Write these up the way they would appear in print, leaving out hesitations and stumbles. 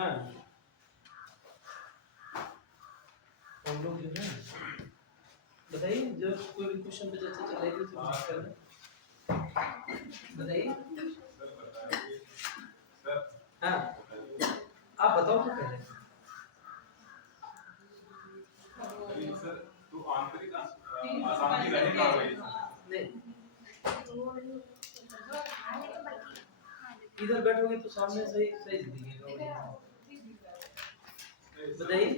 हाँ, हम लोग जो है बताइए, जब कोई भी क्वेश्चन पे चर्चा चल रही थी तो बात करना। बताइए। हाँ, आप बताओ तो पहले। सर तो आंतरिक अशांति रहेगा भाई। नहीं, इधर बैठोगे तो सामने सही सही दिखेगा। बताइए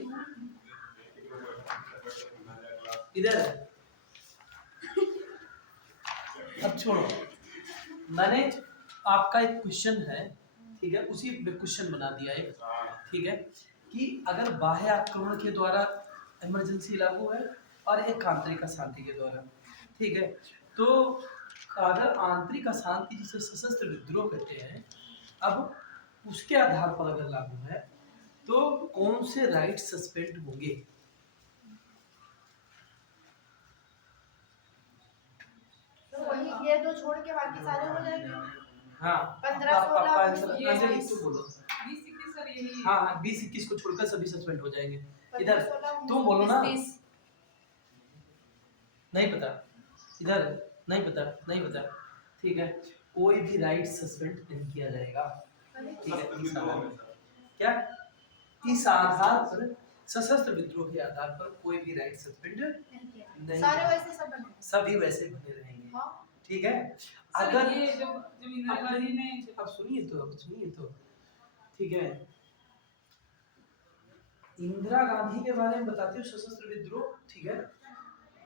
इधर। अब छोड़ो, मैंने आपका एक क्वेश्चन है, ठीक है, उसी पे क्वेश्चन बना दिया है, ठीक है, कि अगर बाह्य आक्रमण के द्वारा इमरजेंसी लागू है और एक आंतरिक अशांति के द्वारा, ठीक है, तो अगर आंतरिक अशांति जिसे सशस्त्र विद्रोह कहते हैं, अब उसके आधार पर अगर लागू है तो कौन से राइट सस्पेंड होंगे? तो वही ये दो छोड़ के बाकी सारे हो जाएंगे। हाँ, 15-16 तो बोलो। हाँ हाँ, 20-21 को छोड़कर सभी सस्पेंड हो जाएंगे। इधर तुम बोलो ना। नहीं पता, इधर नहीं पता, नहीं पता, ठीक है, कोई भी राइट सस्पेंड नहीं किया जाएगा, ठीक है, इस आधार पर क्या, इस आधार पर सशस्त्र विद्रोह के आधार पर कोई भी राइट सस्पेंड नहीं, सारे वैसे सब बने, सभी वैसे बने रहेंगे, हाँ? ठीक है। अगर ये जब इंदिरा गांधी ने, अब सुनिए तो, ठीक है, इंदिरा गांधी के बारे में बताते हो सशस्त्र विद्रोह, ठीक है,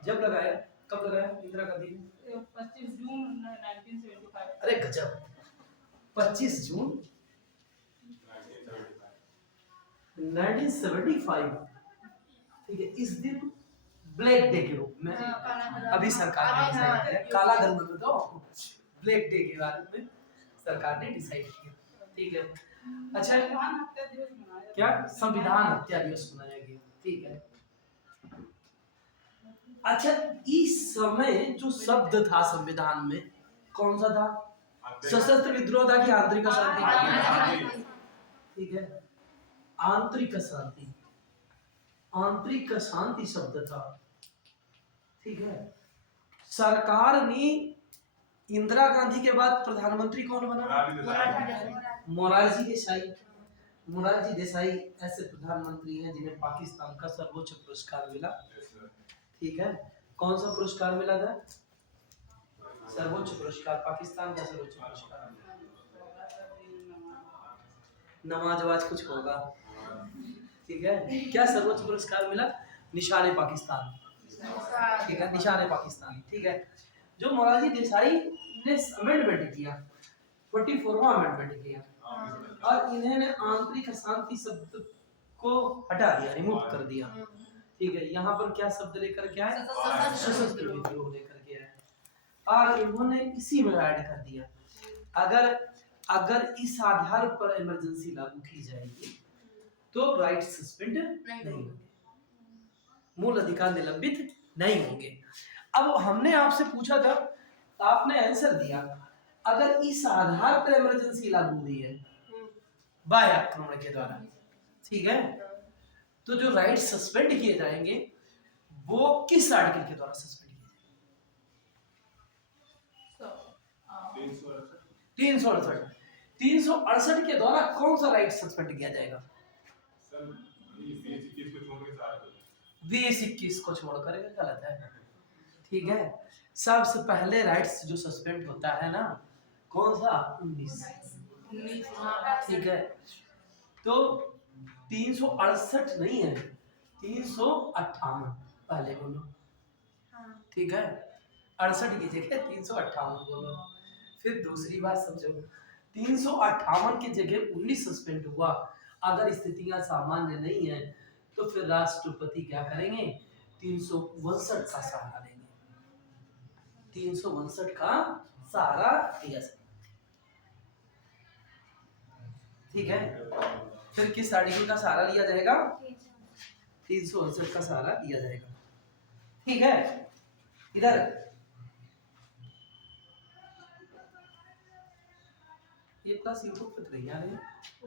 जब लगाया, कब लगाया इंदिरा गांधी ने? 25 जून 1975। अरे गजब, 25 जून 1975, ठीक है, इस दिन ब्लैक डे के रूप में अभी सरकार ने डिसाइड किया, काला धन मतलब तो ब्लैक डे के बारे में सरकार ने डिसाइड किया, ठीक है। अच्छा, क्या संविधान हत्या दिवस मनाया गया, ठीक है। अच्छा, इस समय जो शब्द था संविधान में कौन सा था? सशस्त्र विद्रोह था कि आंतरिक अशांति? ठीक है, आंतरिक अशांति, आंतरिक अशांति शब्द था, ठीक है। सरकार ने इंदिरा गांधी के बाद प्रधानमंत्री कौन बना? मोरारजी देसाई। मोरारजी देसाई ऐसे प्रधानमंत्री हैं जिन्हें पाकिस्तान का सर्वोच्च पुरस्कार मिला, ठीक है। कौन सा पुरस्कार मिला था? सर्वोच्च पुरस्कार, पाकिस्तान का सर्वोच्च पुरस्कार। नमाज वाज कुछ होगा, ठीक है। क्या सर्वोच्च पुरस्कार मिला? निशान पाकिस्तान, ठीक है, निशान पाकिस्तान, ठीक है। जो मोरारजी देसाई ने अमेंडमेंट किया, 44वां अमेंडमेंट किया, और इन्होंने आंतरिक अशांति शब्द को हटा दिया, रिमूव कर दिया, ठीक है। यहाँ पर क्या शब्द लेकर के आए? सशस्त्र विद्रोह लेकर के आए, और इन्होंने इसी में ऐड कर दिया, अगर इस आधार पर इमरजेंसी लागू की जाएगी तो राइट सस्पेंड नहीं होंगे, मूल अधिकार निलंबित नहीं होंगे। अब हमने आपसे पूछा था, आपने आंसर दिया, अगर इस आधार पर इमरजेंसी लागू हुई है बाह्य आक्रमण के द्वारा, ठीक है, तो जो राइट सस्पेंड किए जाएंगे वो किस आर्टिकल के द्वारा सस्पेंड किए जाएंगे? 368 के द्वारा कौन सा राइट सस्पेंड किया जाएगा? 20-21 को छोड़कर गलत है, ठीक है। सबसे पहले राइट्स जो सस्पेंड होता है ना, कौन सा? 19, ठीक है। तो 368 नहीं है, 358 पहले बोलो, ठीक है, 68 की जगह 358 बोलो। फिर दूसरी बात समझो, 358 की जगह 19 सस्पेंड हुआ, अगर स्थितियां सामान्य नहीं है तो फिर राष्ट्रपति क्या करेंगे? 362 का सहारा लेंगे, 362 का सहारा लिया, ठीक है। फिर किस आर्टिकल का सहारा लिया जाएगा? 362 का सहारा लिया जाएगा, ठीक है। इधर ये क्लास यूट्यूब पे तो नहीं आ रही है।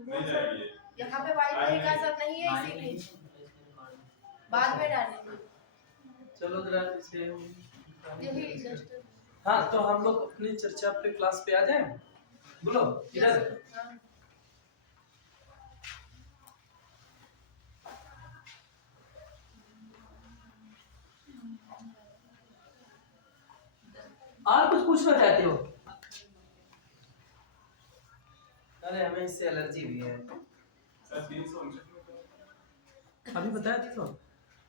नहीं जाएगी ये। यहाँ पे वाईफाई का सब नहीं है इसीलिए बाद में डालेंगे। चलो जरा इसे यही जस्ट हाँ, तो हम लोग अपनी चर्चा पे क्लास पे आ जाए। बोलो इधर। हाँ। और कुछ पूछना चाहते हो? अरे हमें इससे एलर्जी भी है। सर 359 में तो अभी बताया था तो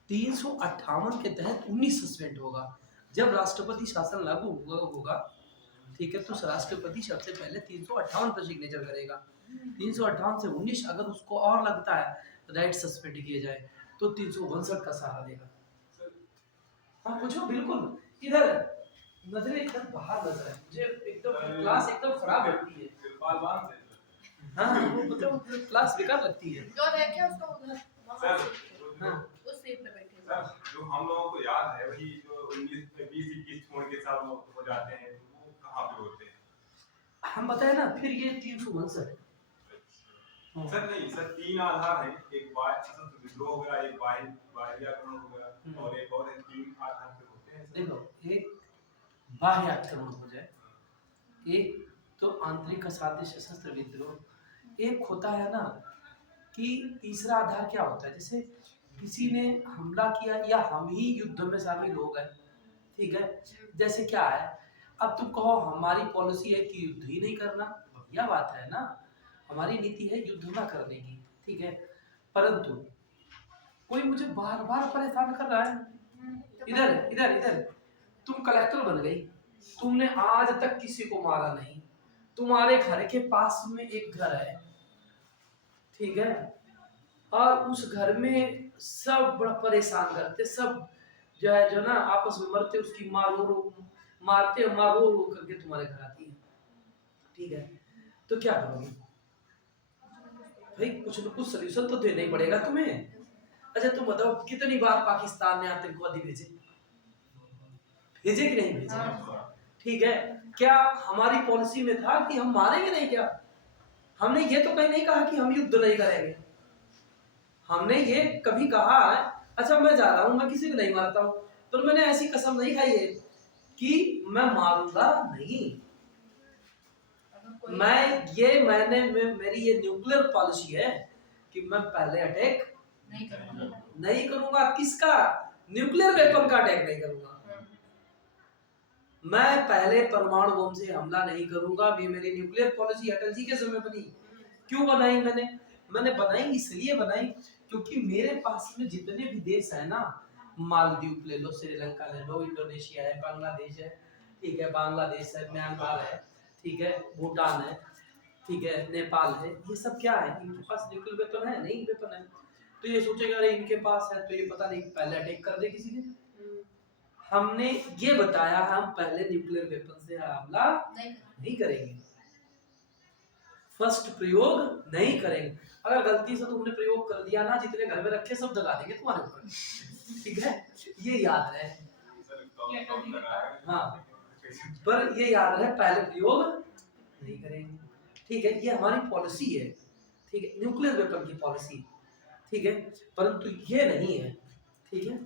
358 के तहत 19 सस्पेंड होगा जब राष्ट्रपति शासन लागू होगा। ठीक है, तो राष्ट्रपति सबसे पहले 358 पर सिग्नेचर करेगा। 358 से 19 अगर उसको और लगता है राइट सस्पेंड किए जाए तो 359 का सहारा देगा। हाँ पूछो बिल्कुल। इधर नजरें एकदम बाहर नजर है मुझे, एकदम क्लास एकदम खराब लगती है। तिरपाल बांध दे। हाँ वो मतलब क्लास बेकार लगती है। जो देखे उसको उधर सर हाँ उस सीट पे बैठे सर जो हम लोगों को याद है वही जो 19 20 21 छोड़ के सब लोग हो जाते हैं वो कहाँ पे होते हैं? हम बताए ना, फिर ये 359 सर नहीं सर 3 आधार हैं, एक बाह्य विद्रोह हो गया, एक बाह्यकरण हो गया और एक और है 3 आधार पे होते हैं। देखो, एक बाह्य आक्रमण हो जाए, एक तो आंतरिक असाध्य सशस्त्र विद्रोह, एक होता है ना कि तीसरा आधार क्या होता है, जैसे किसी ने हमला किया या हम ही युद्ध में शामिल हो गए। ठीक है, जैसे क्या है, अब तुम कहो हमारी पॉलिसी है कि युद्ध ही नहीं करना, बढ़िया बात है ना, हमारी नीति है युद्ध ना करने की। ठीक है, परंतु कोई मुझे बार बार परेशान कर रहा है। इधर इधर इधर तुम कलेक्टर बन गई, तुमने आज तक किसी को मारा नहीं, तुम्हारे घर के पास में एक घर है, ठीक है, और उस घर में सब बड़ा परेशान करते, सब जो है जो ना आपस में मरते, उसकी माँ रो रो मारते माँ रो रो करके तुम्हारे घर आती है। ठीक है, तो क्या करोगे भाई, कुछ न कुछ सलूशन तो देना ही पड़ेगा तुम्हें। अच्छा तुम बताओ कितनी बार पाकिस्तान ने आतंकवादी भेजे, भेजे कि नहीं भेजे? ठीक है, क्या हमारी पॉलिसी में था कि हम मारेंगे नहीं? क्या हमने ये तो कहीं नहीं कहा कि हम युद्ध नहीं करेंगे, हमने ये कभी कहा है अच्छा मैं जा रहा हूं, मैं किसी को नहीं मारता हूं, पर मैंने ऐसी कसम नहीं खाई है कि मैं मारूंगा नहीं। मेरी ये न्यूक्लियर पॉलिसी है कि मैं पहले अटैक नहीं करूंगा। किसका? न्यूक्लियर वेपन का अटैक नहीं करूंगा। मैं पहले परमाणु बम से हमला नहीं करूंगा। ये मेरी न्यूक्लियर पॉलिसी अटल जी के समय बनी। क्यों बनाई मैंने बनाई इसलिए बनाई क्योंकि मेरे पास में जितने भी देश है ना, मालदीव ले लो, श्रीलंका ले लो, इंडोनेशिया है, बांग्लादेश है, ठीक है, बांग्लादेश है, म्यांमार है, ठीक है, भूटान है, ठीक है, नेपाल है, ये सब क्या है, इनके पास न्यूक्लियर वेपन है नहीं? वेपन है, तो ये सोचेगा अरे इनके पास है तो ये पता नहीं पहले अटैक कर दे किसी ने। हमने ये बताया हम पहले न्यूक्लियर वेपन से हमला नहीं करेंगे, फर्स्ट प्रयोग नहीं करेंगे। अगर गलती से तुमने प्रयोग कर दिया ना, जितने घर में रखे सब दगा देंगे तुम्हारे ऊपर। ठीक है, ये याद रहे। हाँ, पर ये याद रहे पहले प्रयोग नहीं करेंगे। ठीक है, ये हमारी पॉलिसी है, ठीक है, न्यूक्लियर वेपन की पॉलिसी, ठीक है, परंतु ये नहीं है। ठीक है,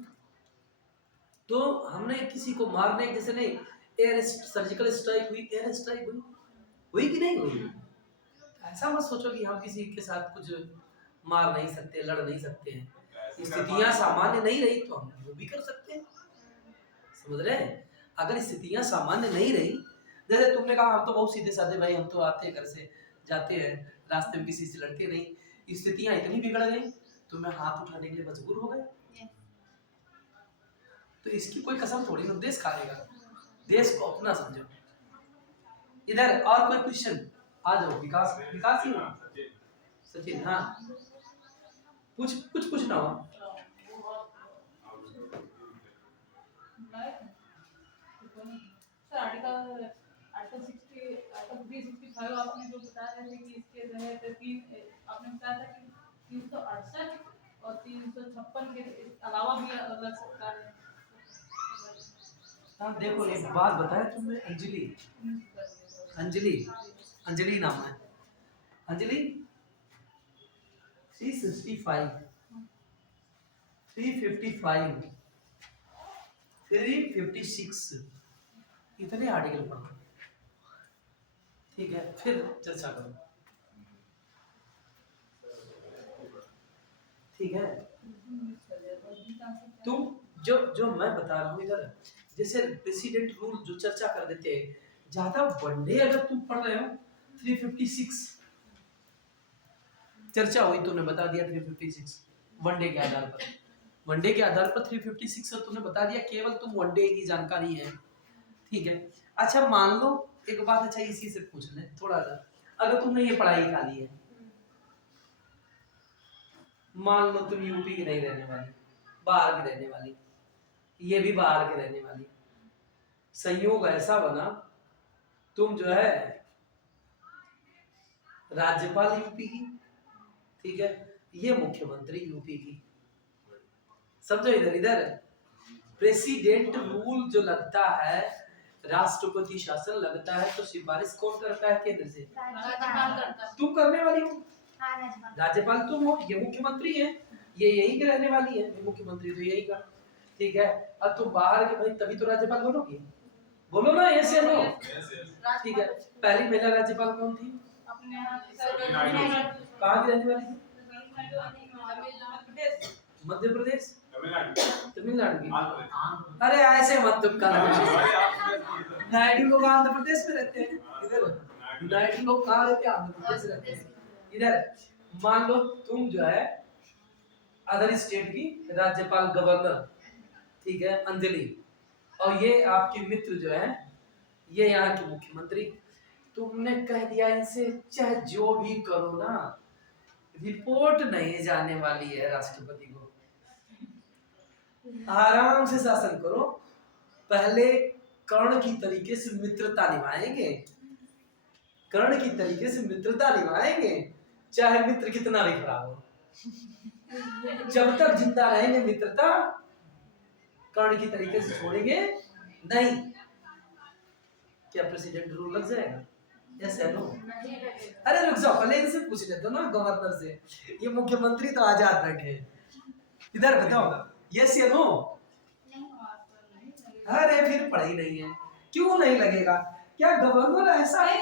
तो हमने किसी को मारने जैसे नहीं, एयर सर्जिकल स्ट्राइक हुई, एयर स्ट्राइक हुई कि नहीं हुई? ऐसा मत सोचो कि हम किसी के साथ कुछ मार नहीं सकते, लड़ नहीं सकते हैं। स्थितियां सामान्य नहीं रही तो हम वो भी कर सकते हैं, समझ रहे हैं? अगर स्थितियां सामान्य नहीं रही, जैसे तुमने कहा हम तो बहुत सीधे साधे भाई, हम तो आते हैं घर से जाते हैं, रास्ते में किसी से लड़ते नहीं, स्थितियां इतनी बिगड़ गई तो मैं हाथ उठाने के लिए मजबूर हो गए। तो इसकी कोई कसम थोड़ी ना, देश खाएगा, देश को अपना समझो। इधर और कोई क्वेश्चन? आ जाओ, विकास ही हो, सचिन, हाँ कुछ पूछना हो? आर्टिकल 365 आपने जो बता रहे थे कि इसके तहत आपने बताया था कि 368 और 356 के अलावा भी लग सकता है। हाँ देखो, एक बात बताया तुमने, अंजलि नाम है, अंजलि 365 355 356 इतने आर्टिकल पढ़ो, ठीक है, फिर चर्चा करो, ठीक है। तुम जो जो मैं बता रहा हूँ इधर, जैसे प्रेसिडेंट रूल जो चर्चा कर देते हैं, ज्यादा वनडे अगर तुम पढ़ रहे हो 356 चर्चा हुई, तुमने बता दिया 356 वनडे के आधार पर, वनडे के आधार पर 356 और तुमने बता दिया, केवल तुम वनडे की जानकारी है, ठीक है। अच्छा मान लो एक बात, अच्छा इसी से पूछ ले थोड़ा सा, अगर तुमने ये पढ़ाई खा ली है, मान लो तुम यूपी की नहीं रहने वाली, बाहर की रहने वाली, ये भी बाहर के रहने वाली, संयोग ऐसा बना तुम जो है राज्यपाल यूपी की, ठीक है, ये मुख्यमंत्री यूपी की, समझो इधर इधर प्रेसिडेंट रूल जो लगता है, राष्ट्रपति शासन लगता है, तो सिफारिश कौन करता है? केंद्र से। तुम करने वाली हो, राज्यपाल तुम हो, ये मुख्यमंत्री है, ये यही के रहने वाली है, मुख्यमंत्री तो यही का, ठीक है। अब तुम बाहर के भाई तभी तो राज्यपाल बनोगे, बोलो ना यस या नो, ठीक है। पहली महिला राज्यपाल कौन थी? अपने यहाँ कहाँ की रहने वाली थी? मध्य प्रदेश, तमिलनाडु की। अरे ऐसे मत तुम कर, नायडू लोग आंध्र प्रदेश में रहते हैं, इधर नायडू लोग कहाँ रहते हैं? आंध्र प्रदेश रहते हैं। इधर मान लो तुम जो है अदर स्टेट की राज्यपाल गवर्नर, ठीक है, अंजलि, और ये आपके मित्र जो है ये यहाँ के मुख्यमंत्री, तुमने कह दिया इनसे चाहे जो भी करो ना, रिपोर्ट नहीं जाने वाली है राष्ट्रपति को, आराम से शासन करो, पहले कर्ण की तरीके से मित्रता निभाएंगे, कर्ण की तरीके से मित्रता निभाएंगे, चाहे मित्र कितना भी खराब हो, जब तक जिंदा रहेंगे मित्रता, कर्ण की तरीके से छोड़ेंगे नहीं। क्या प्रेसिडेंट रूल लग जाएगा? यस या नो? अरे रुक जाओ, पहले इनसे पूछ लेते ना, गवर्नर से, ये मुख्यमंत्री तो आजाद बैठे हैं, इधर बताओ यस या नो? अरे फिर पढ़ाई नहीं है, क्यों नहीं लगेगा? क्या गवर्नर ऐसा है?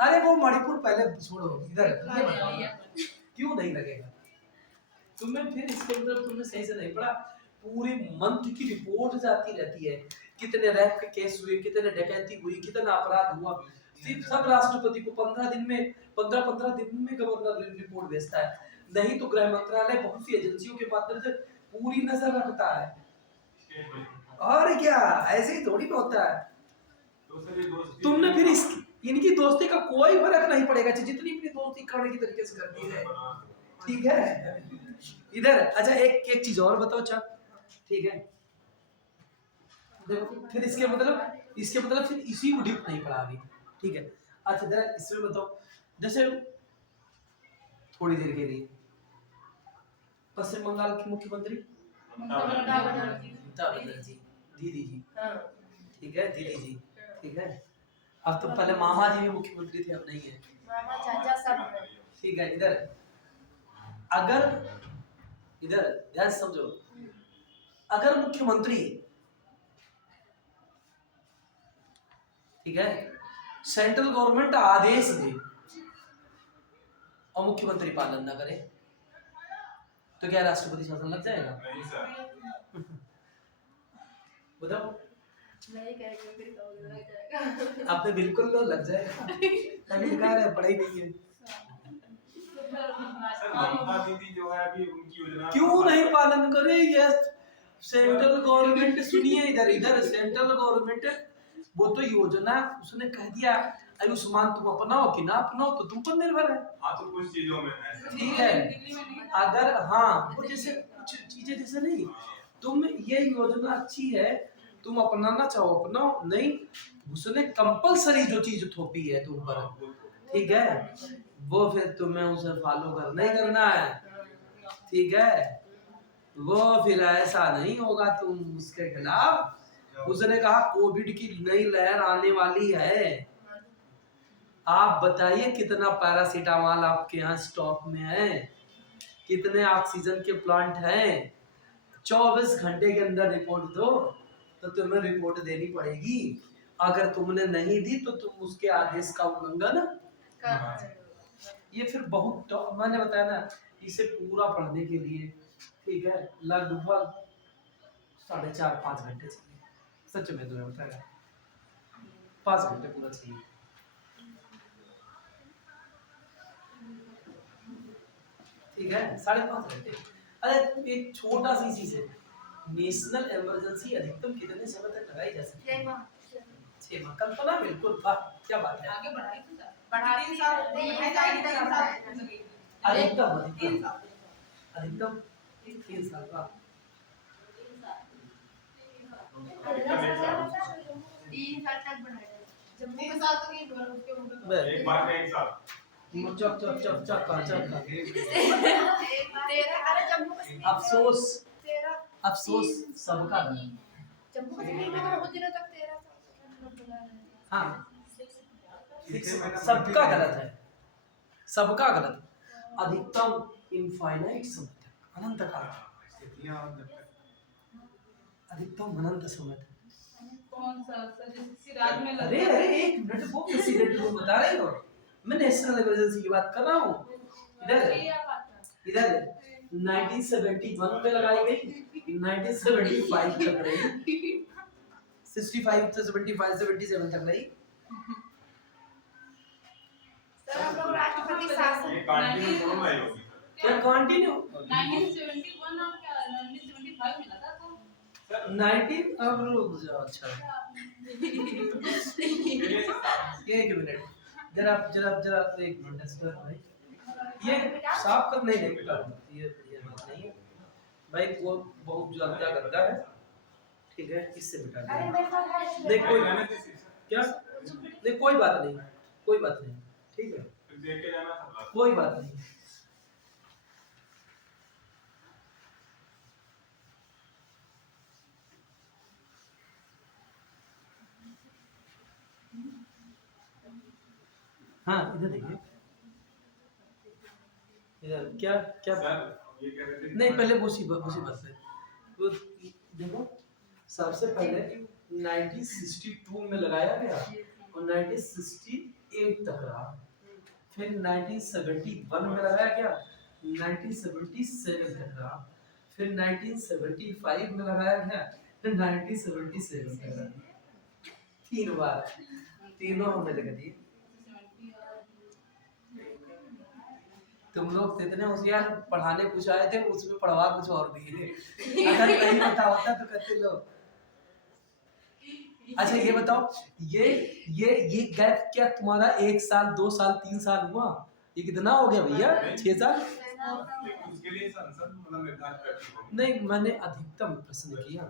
अरे वो मणिपुर पहले छोड़ो, इधर ये बताओ क्यों नहीं लगेगा? तुम्हें फिर इसके अंदर तुमने सही से नहीं पढ़ा, पूरे मंथ की रिपोर्ट जाती रहती है, कितने रैप के केस हुए, कितने डकैती हुई, कितना अपराध हुआ, सिर्फ सब राष्ट्रपति को 15 दिन में 15 दिन में गवर्नर रिपोर्ट भेजता है, नहीं तो गृह मंत्रालय बहुत सी एजेंसियों के माध्यम से पूरी नजर रखता है। और क्या ऐसे ही थोड़ी ना होता है। तुमने फिर इनकी दोस्ती का कोई फर्क नहीं पड़ेगा, जितनी अपनी दोस्ती करने की तरीके से करती है, ठीक है। इधर अच्छा एक चीज और बताओ, अच्छा ठीक है, देखो फिर इसके मतलब फिर इसी को डीप नहीं पढ़ा अभी, ठीक है। अच्छा जरा इसमें बताओ, जैसे थोड़ी देर के लिए पश्चिम बंगाल की मुख्यमंत्री ममता बनर्जी, दीदी जी, ठीक है, दीदी जी, ठीक है। अब तो पहले मामा जी भी मुख्यमंत्री थे, अब नहीं है, मामा चाचा सब, ठीक है। इधर अगर इधर ध्यान समझो, अगर मुख्यमंत्री, ठीक है, सेंट्रल गवर्नमेंट आदेश दे और मुख्यमंत्री पालन ना करे, तो क्या राष्ट्रपति शासन लग जाएगा? नहीं सर। बताओ। नहीं करेंगे फिर कहोगे लग जाएगा। आपने बिल्कुल लो लग जाएगा, तभी कह रहे हैं पढ़ाई नहीं है। सर ममता दीदी जो है अभी उनकी योजना क्यों नहीं पालन करे? ये सेंट्रल गवर्नमेंट, सुनिए इधर इधर सेंट्रल गवर्नमेंट वो तो योजना उसने कह दिया, आयुष्मान तुम अपनाओ कि ना अपनाओ तो तुम पर निर्भर है। हाँ तो कुछ चीजों में है सर। ठीक है, अगर हाँ वो जैसे कुछ चीजें जैसे नहीं, तुम ये योजना अच्छी है, तुम अपनाना चाहो अपनाओ, नहीं उसने कंपलसरी जो चीज थोपी है तुम पर, ठीक है, वो फिर तुम्हें उसे फॉलो करना ही करना है, ठीक है। वो फिर ऐसा नहीं होगा तुम उसके खिलाफ, उसने कहा कोविड की नई लहर आने वाली है, आप बताइए कितना पैरासीटामॉल आपके यहाँ स्टॉक में है, कितने ऑक्सीजन के प्लांट हैं। 24 घंटे के अंदर रिपोर्ट दो, तो तुम्हें रिपोर्ट देनी पड़ेगी। अगर तुमने नहीं दी तो तुम उसके आदेश का उल्लंघन। ये फिर बहुत मैंने बताया ना, इसे पूरा पढ़ने के लिए ठीक है लगभग 4.5-5 घंटे चाहिए। सच में तुम्हें बताया 5 घंटे पूरा चाहिए। ठीक है 5.5 घंटे। अरे एक छोटा सी चीज है, नेशनल इमरजेंसी अधिकतम कितने समय तक लगाई जा सकती है? 6 माह। कल्पना बिल्कुल वाह, क्या बात है। आगे बढ़ाई थी सर, बढ़ा 3 साल नहीं, बढ़ाई जाएगी, 3 साल लगेगी। अधिकतम 3 साल अधिकतम 3 साल का। 3 साल तक बढ़ाया जब 3 साल तक ही भर उसके ऊपर बस। एक बार में 1 साल। चप चप चप चप का चप का। अरे जम्मू कश्मीर अफसोस 13 अफसोस सबका गलत। जम्मू कश्मीर में तो बहुत दिनों तक 13 साल। हाँ सबका गलत है, सबका गलत। अधिकतम इनफाइनाइट समय तक, अनंत काल, अधिकतम अनंत समय तक। कौन सा सर जिस राज्य में अरे अरे एक मिनट, वो प्रेसिडेंट को बता रहे हो, मैं नेशनल इमरजेंसी की बात कर रहा हूँ। इधर 1971 में लगाई गई, 1975 तक रही, 65 से 75 77 तक रही। सर हम लोग राष्ट्रपति शासन ये कंटिन्यू दोनों में होगी क्या कंटिन्यू 1971 और क्या 1975 में लगा था 19 अब रुक जाओ। अच्छा सर। एक मिनट, जरा जरा जरा एक मिनट सर भाई, ये साफ कर नहीं बेटा, ये बात नहीं है भाई, वो बहुत ज्यादा गंदा है। ठीक है इससे मिटा अरे दो। मेरे पास है नहीं कोई क्या, नहीं कोई बात नहीं, कोई बात नहीं, ठीक है देख के जाना था। कोई बात नहीं। हाँ इधर देखिए, इधर क्या क्या सर ये कह रहे थे नहीं पहले उसी बात पे तो देखो, सबसे पहले 1962 में लगाया गया और 1968 तक रहा, फिर 1971 में लगाया गया, 1977 तक रहा, फिर 1975 में लगाया गया, फिर 1977 तक रहा। 3 बार, तीनों हमने लगा दिए। तुम लोग इतने होशियार, पढ़ाने कुछ आए थे, उसमें पढ़वा कुछ और दिए। अगर नहीं पता होता तो कहते लोग। अच्छा ये बताओ, ये गैप क्या तुम्हारा 1 साल 2 साल 3 साल हुआ? ये कितना हो गया भैया? 6 साल? लेकिन उसके लिए संसद मतलब निर्धारित करती है। नहीं मैंने अधिकतम प्रश्न किया,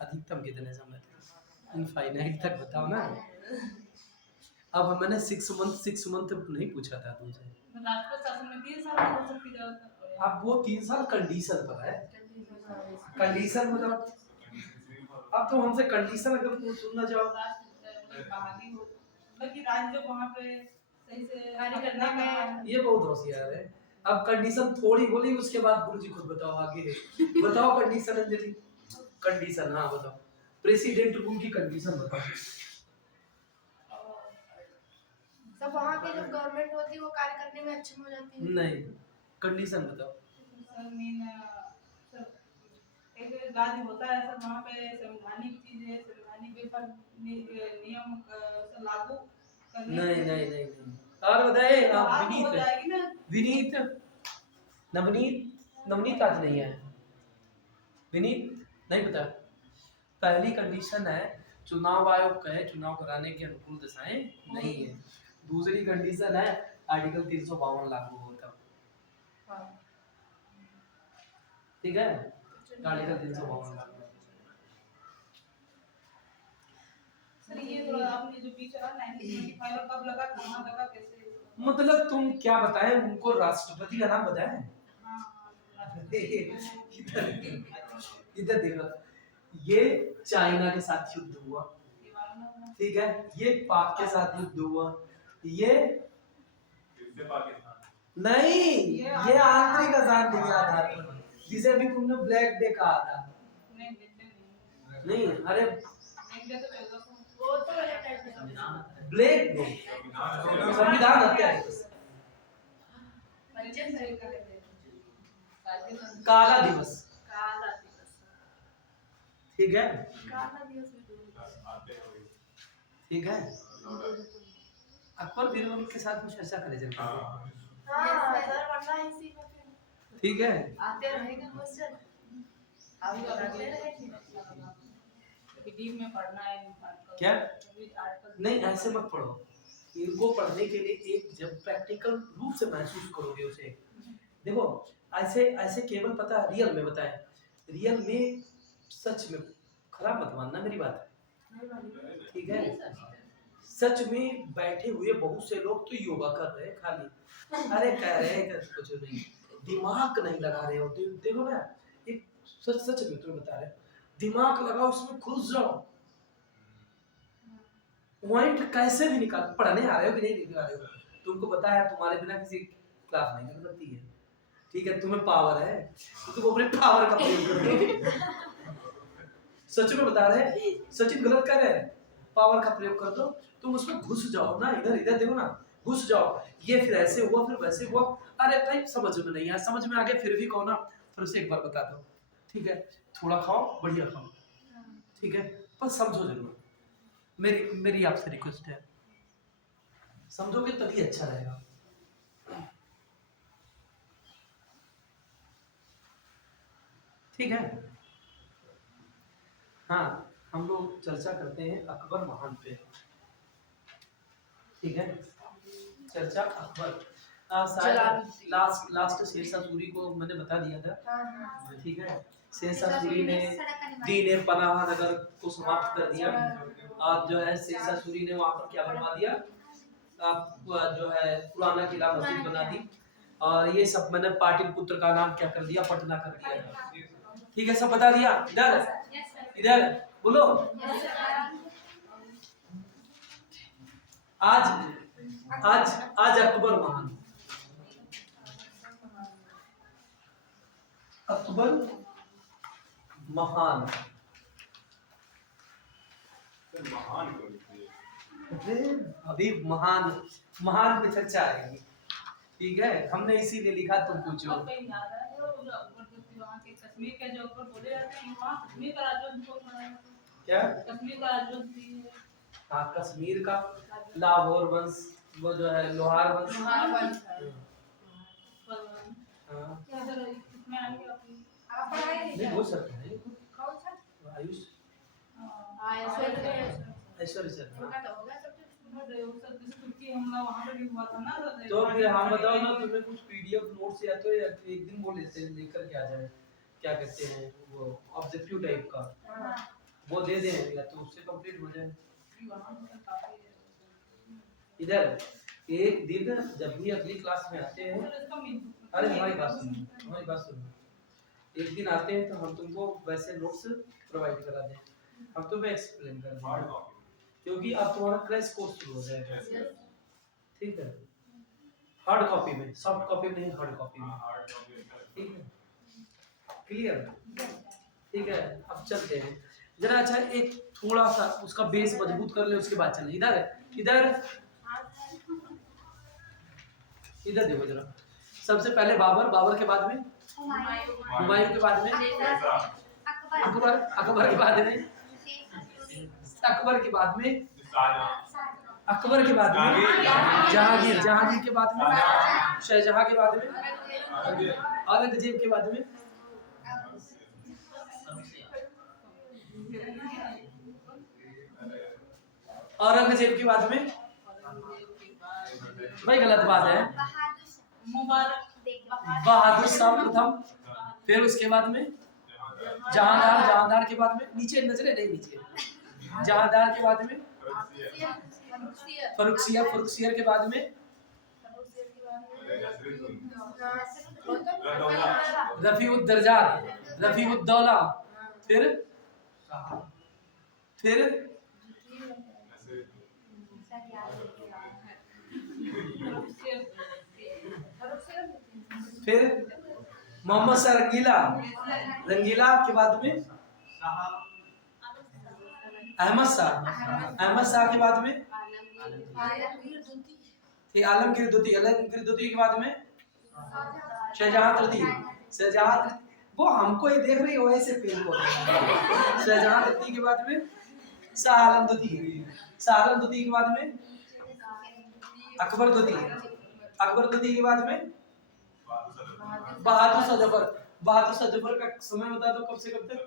अधिकतम कितने समय तक, इनफाइनाइट तक बताओ ना। अब मैंने 6 मंथ नहीं पूछा था तुमसे। राष्ट्रपति शासन में 3 साल हो सकती है ज़्यादातर। अब वो 3 साल कंडीशन पर है, कंडीशन बताओ। अब तो हमसे कंडीशन अगर पूछ सुनना चाहो, बहाली हो मतलब कि राज्य जब वहाँ पे सही से कार्य करने में ये बहुत होशियार है। अब कंडीशन थोड़ी बोली, उसके बाद गुरुजी खुद बताओ आगे। बताओ कंडीशन अंजलि, कंडीशन हाँ बताओ, प्रेसिडेंट रूल की कंडीशन बताओ। सब वहाँ की जो गवर्नमेंट होती है वो कार्य करने में अच्छी हो जाती है। नहीं कंडीशन बताओ। सर मीन सर एक राज्य होता है सर, वहाँ पे संवैधानिक चीजें, संवैधानिक पेपर नियम सर लागू करने नहीं नहीं नहीं नहीं और बताइए आप। हो विनीत जाएगी ना। विनीत नवनीत आज नहीं है, विनीत नहीं पता। पहली कंडीशन है चुनाव आयोग कहे चुनाव कराने के अनुकूल दशाएं नहीं है। दूसरी कंडीशन है आर्टिकल 352 लागू होता। ठीक है आर्टिकल 352 लागू। सर ये तो आपने जो पीछे रहा 1975 और कब लगा, कहाँ लगा, कैसे? मतलब तुम क्या बताएं उनको, राष्ट्रपति का नाम बताएं। हाँ इधर देखो, ये चाइना के साथ युद्ध हुआ, ठीक है, ये पाक के साथ युद्ध हुआ, ये इससे पाकिस्तान नहीं, ये आंतरिक अशांति के आधार पर, जिसे अभी तुमने ब्लैक डे कहा था। नहीं देते नहीं नहीं, अरे नहीं देते तो लोग वो तो मैंने कर दिया। ब्लैक डे संविधान हत्या दिवस, परिचय सही कर देते काला दिवस, काला दिवस। ठीक है, काला दिवस भी तो आते हुए ठीक है। अकबर बीरबल के साथ में चर्चा करें जरा, हाँ हाँ सर वरना इसी में फिर ठीक है। आते रहेगा क्वेश्चन, हम करते रहेंगे। डीप में पढ़ना है आर्टिकल क्या? आर्टिकल नहीं, ऐसे मत पढ़ो, इनको पढ़ने के लिए एक जब प्रैक्टिकल रूप से महसूस करोगे उसे, देखो ऐसे ऐसे केवल पता है रियल में बताएं, रियल में सच में खराब मत मानना मेरी बात, ठीक है। सच में बैठे हुए बहुत से लोग तो योगा कर रहे हैं खाली, अरे कह रहे हैं कि कुछ नहीं, दिमाग नहीं लगा रहे हो। देखो ना, एक सच सच में तुम्हें बता रहे हैं, दिमाग लगाओ, इसमें घुस जाओ, पॉइंट कैसे भी निकाल, पढ़ने आ रहे हो कि नहीं निकाल रहे हो, तुमको पता है तुम्हारे बिना किसी क्लास नहीं कर सकती है, ठीक है। तुम्हें पावर है तो तुम अपने पावर का प्रयोग करो। सच में बता रहे हैं, सचिन गलत कर रहे हैं, पावर का प्रयोग कर दो, तुम उसमें घुस जाओ ना, इधर इधर देखो ना, घुस जाओ। ये फिर ऐसे हुआ फिर वैसे हुआ, अरे भाई समझ में नहीं आया, समझ में आ गया फिर भी कहो ना, फिर उसे एक बार बता दो, ठीक है। थोड़ा खाओ, बढ़िया खाओ, ठीक है, पर समझो जरूर, मेरी मेरी आपसे रिक्वेस्ट है, समझोगे तभी अच्छा रहेगा। ठीक है, हाँ, हम लोग चर्चा करते हैं अकबर महान पे, ठीक है। चर्चा अकबर, लास्ट शेरशाह सूरी को मैंने बता दिया था, ठीक है। शेरशाह सूरी ने दीन पनाह नगर को समाप्त कर दिया, और जो है शेरशाह सूरी ने वहां पर क्या बनवा दिया, जो है पुराना किला मस्जिद बना दी, और ये सब मैंने पाटलिपुत्र का नाम क्या कर दिया, पटना कर दिया, ठीक है। सब बता दिया, इधर इधर बोलो। आज आज आज अकबर महान, अकबर महान, महान को लिखिए। अरे अभी महान महान पे चर्चा आएगी, ठीक है। हमने इसीलिए लिखा, तुम पूछो। और कहीं याद है वो जो अकबर जो थी वहाँ के कश्मीर के जो अकबर बोले जाते हैं, वहाँ कश्मीर का राजवंश कौन बना है? क्या? कश्मीर का राजवंश भी है। हाँ, कश्मीर का लाहौर वंश, वो जो है लोहार वंश, महावंश है। परवंश। हाँ, क्या इधर इसमें आएंगे अपनी आप पढ़ाएंगे नहीं हो सकता है, कौन सा? आयुष ऐश्वर्य शर्मा। उनका तो होगा सब तुर्की हमला वहाँ पे भी हुआ था ना, तो फिर हम बताओ ना, तुम्हें कुछ पीडीएफ नोट्स या तो एक दिन वो लेते लेकर के आ जाए, क्या कहते हैं वो ऑब्जेक्टिव टाइप का, वो दे दें या तो उससे कंप्लीट हो जाए। इधर एक दिन जब भी अगली क्लास में आते हैं, अरे हमारी बात सुनो, एक दिन आते हैं तो हम तुमको वैसे नोट्स प्रोवाइड करा दें, हम तुम्हें एक्सप्लेन कर हार्ड देंगे, कॉपी क्योंकि अब तुम्हारा क्रैश कोर्स शुरू हो जाएगा, ठीक है। हार्ड कॉपी में, सॉफ्ट कॉपी में नहीं, हार्ड कॉपी में, हार्ड कॉपी ठीक है, क्लियर, ठीक है। अब चलते हैं जरा, अच्छा एक थोड़ा सा उसका बेस मजबूत कर ले, उसके बाद चलें। इधर इधर इधर देखो जरा, सबसे पहले बाबर, बाबर के बाद में हुमायूं के बाद में अकबर, अकबर के बाद में अकबर के बाद में अकबर के बाद में जहांगीर, जहांगीर के बाद में शाहजहां के बाद में औरंगजेब के बाद में औरंगजेब के बाद में, भाई गलत बात है, बहादुर शाह प्रथम, फिर उसके बाद में जहांदार, जहांदार के बाद में नीचे नजरे नहीं नीचे, जहांदार के बाद में फरुखसियर, फरुखसियर के बाद में रफीउद्दर्जात, रफीउद्दौला, फिर फिर मोहम्मद शाह रंगीला, रंगीला के बाद में अहमद शाह के बाद में फिर आलमगीर दूती के बाद में शाहजहां तृतीय। वो हमको ही देख रही हो ऐसे पेड़ को। शाहजहां तृतीय के बाद में शाह आलम द्वितीय के बाद में अकबर द्वितीय के बाद में बहादुर शाह जफर का समय बता दो, कब से कब तक?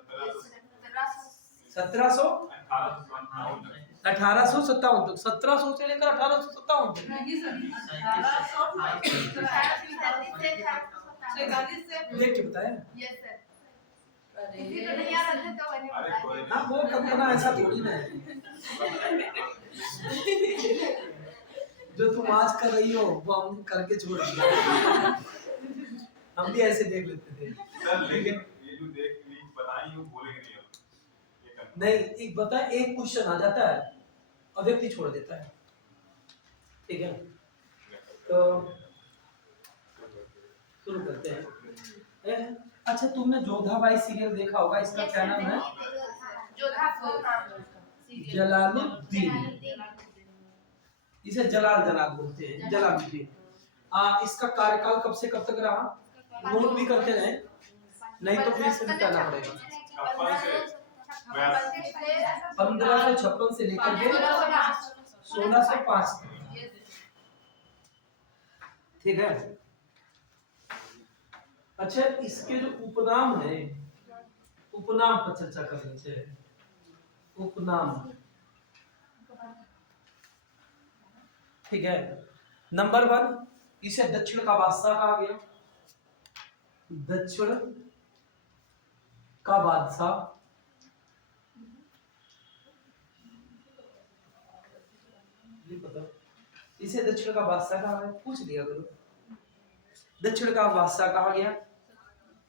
1857 तक। 1700 से लेकर 1857 तक। देख के बताया। हाँ, वो कल्पना ऐसा थोड़ी ना है। जो तुम आज कर रही हो वो हम करके छोड़ दिया। हम भी ऐसे देख लेते थे। सर लेकिन ये जो बताई वो बोलेंगे नहीं अब। नहीं, एक बता, एक क्वेश्चन आ जाता है और व्यक्ति छोड़ देता है, ठीक है? तो शुरू करते हैं। अच्छा, तुमने जोधाबाई सीरियल देखा होगा, इसका क्या नाम है? जलालुद्दीन। इसे जलाल बोलते हैं, जलालुद्दीन। इसका कार्यकाल कब से कब तक रहा? नोट भी करते रहे, नहीं तो फिर से बताना पड़ेगा। 1556 से लेकर के 1605, ठीक है? अच्छा, इसके जो उपनाम है, उपनाम पर चर्चा कर लेते हैं। उपनाम, ठीक है? नंबर 1, इसे दक्षिण का बादशाह कहा गया। दक्षिण का बादशाह, इसे दक्षिण का बादशाह कहा गया। पूछ लिया करो, दक्षिण का बादशाह कहा गया।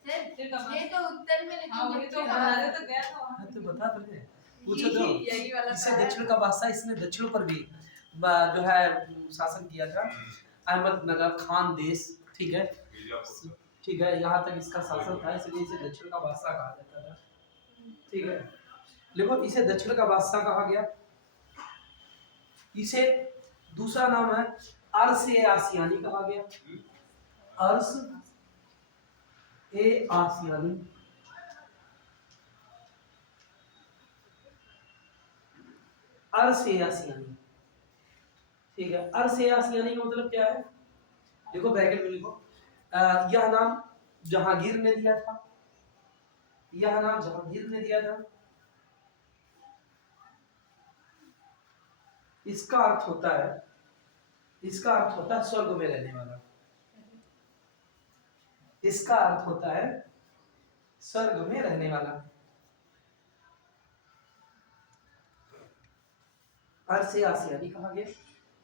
ये तो उत्तर में, हाँ, वही तो बता तो गया था वहाँ। तो बता तो है, पूछो तो। यही वाला इसे दक्षिण का बादशाह, इसने दक्षिण पर भी जो है शासन किया था। अहमदनगर खान देश, ठीक है? ठीक है, यहाँ तक इसका शासन था, इसलिए इसे दक्षिण का बादशाह कहा जाता था, ठीक है? देखो, इसे दक्षिण का बादशाह कहा गया। इसे दूसरा नाम है अर्श-ए-आसियानी कहा गया। अर्श-ए-आसियानी, अर्श-ए-आसियानी, ठीक है? अर्श-ए-आसियानी का मतलब क्या है? देखो ब्रैकेट में लिखो, यह नाम जहांगीर ने दिया था। यह नाम जहांगीर ने दिया था। इसका अर्थ होता है, इसका अर्थ होता है स्वर्ग में रहने वाला। इसका अर्थ होता है स्वर्ग में रहने वाला। अर्श-ए-आसियानी कहा गया,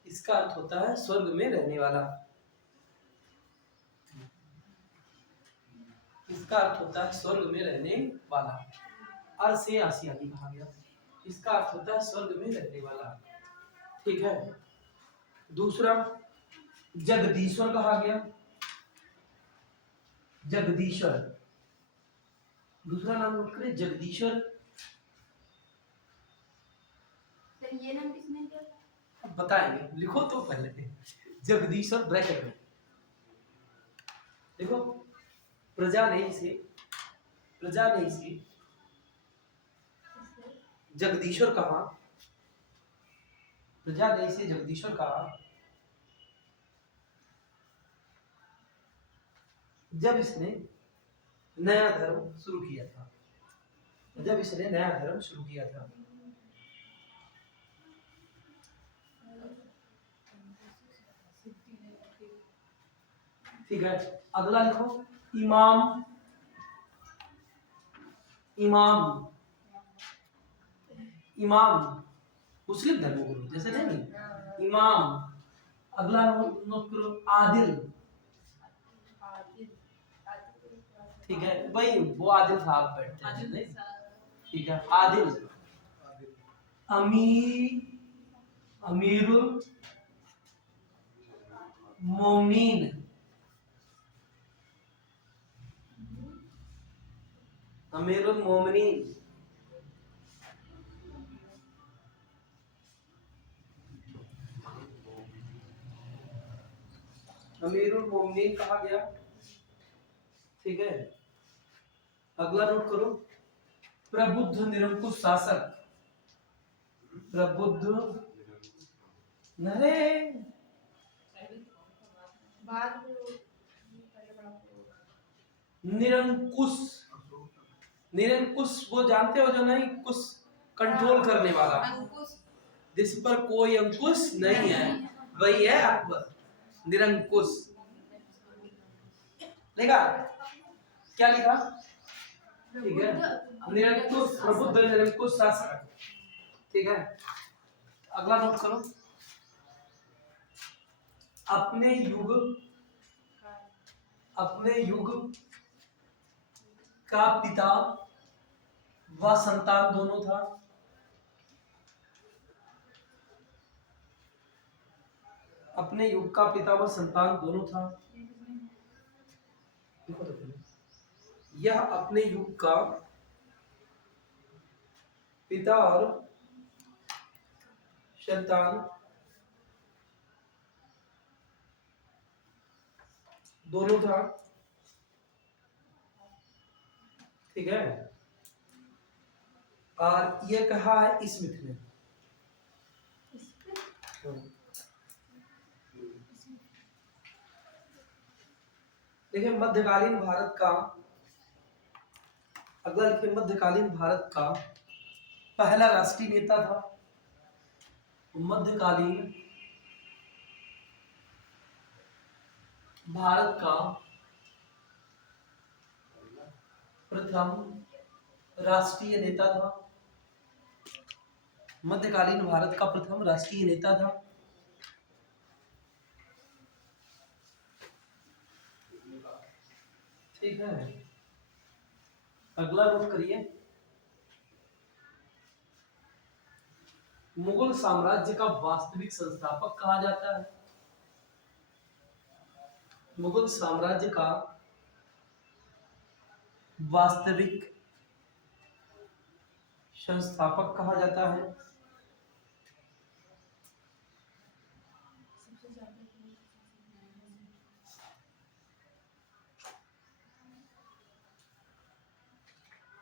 इसका अर्थ होता है स्वर्ग में रहने वाला। इसका अर्थ होता है स्वर्ग में रहने वाला। अर्श-ए-आसियानी कहा गया, इसका अर्थ होता है स्वर्ग में रहने वाला, ठीक है? दूसरा, जगदीश्वर कहा गया। जगदीश्वर, दूसरा नाम नोट करें, जगदीश्वर। तो ये नाम किसने दिया था? अब बताएंगे, लिखो तो पहले। जगदीश्वर ब्रैकेट में देखो, प्रजा ने इसे जगदीश्वर कहा। प्रजा ने इसे जगदीश्वर कहा जब इसने नया धर्म शुरू किया था। ठीक है, अगला लिखो, इमाम। मुस्लिम धर्म गुरु जैसे नहीं, इमाम। अगला नोट करो, आदिल। ठीक है, वही वो आदिल साहब बैठते हैं नहीं? ठीक है, आदिल। अमीरुल मोमिन। अमीरुल मोमिनीन, अमीरुल मोमिनीन कहा गया। ठीक है, अगला नोट करो, प्रबुद्ध निरंकुश शासक। प्रबुद्ध नरे बाद में पहले बड़ा निरंकुश, निरंकुश वो जानते हो जो नहीं, कुछ कंट्रोल करने वाला, अंकुश जिस पर कोई अंकुश नहीं है, वही है अकबर। निरंकुश लिखा, क्या लिखा? ठीक है, निरंकुश, प्रबुद्ध निरंकुश शासक। ठीक है, अगला नोट करो, अपने युग का पिता व संतान दोनों था। अपने युग का पिता व संतान दोनों था। देखो तो पहले, यह अपने युग का पिता और संतान दोनों था। ठीक है, और ये कहा है इस मिथ में। देखिए मध्यकालीन भारत का, अगला लिखिए, मध्यकालीन भारत का पहला राष्ट्रीय नेता था। मध्यकालीन भारत का प्रथम राष्ट्रीय नेता था। मध्यकालीन भारत का प्रथम राष्ट्रीय नेता था। ठीक है, अगला नोट करिए, मुगल साम्राज्य का वास्तविक संस्थापक कहा जाता है। मुगल साम्राज्य का वास्तविक संस्थापक कहा जाता है।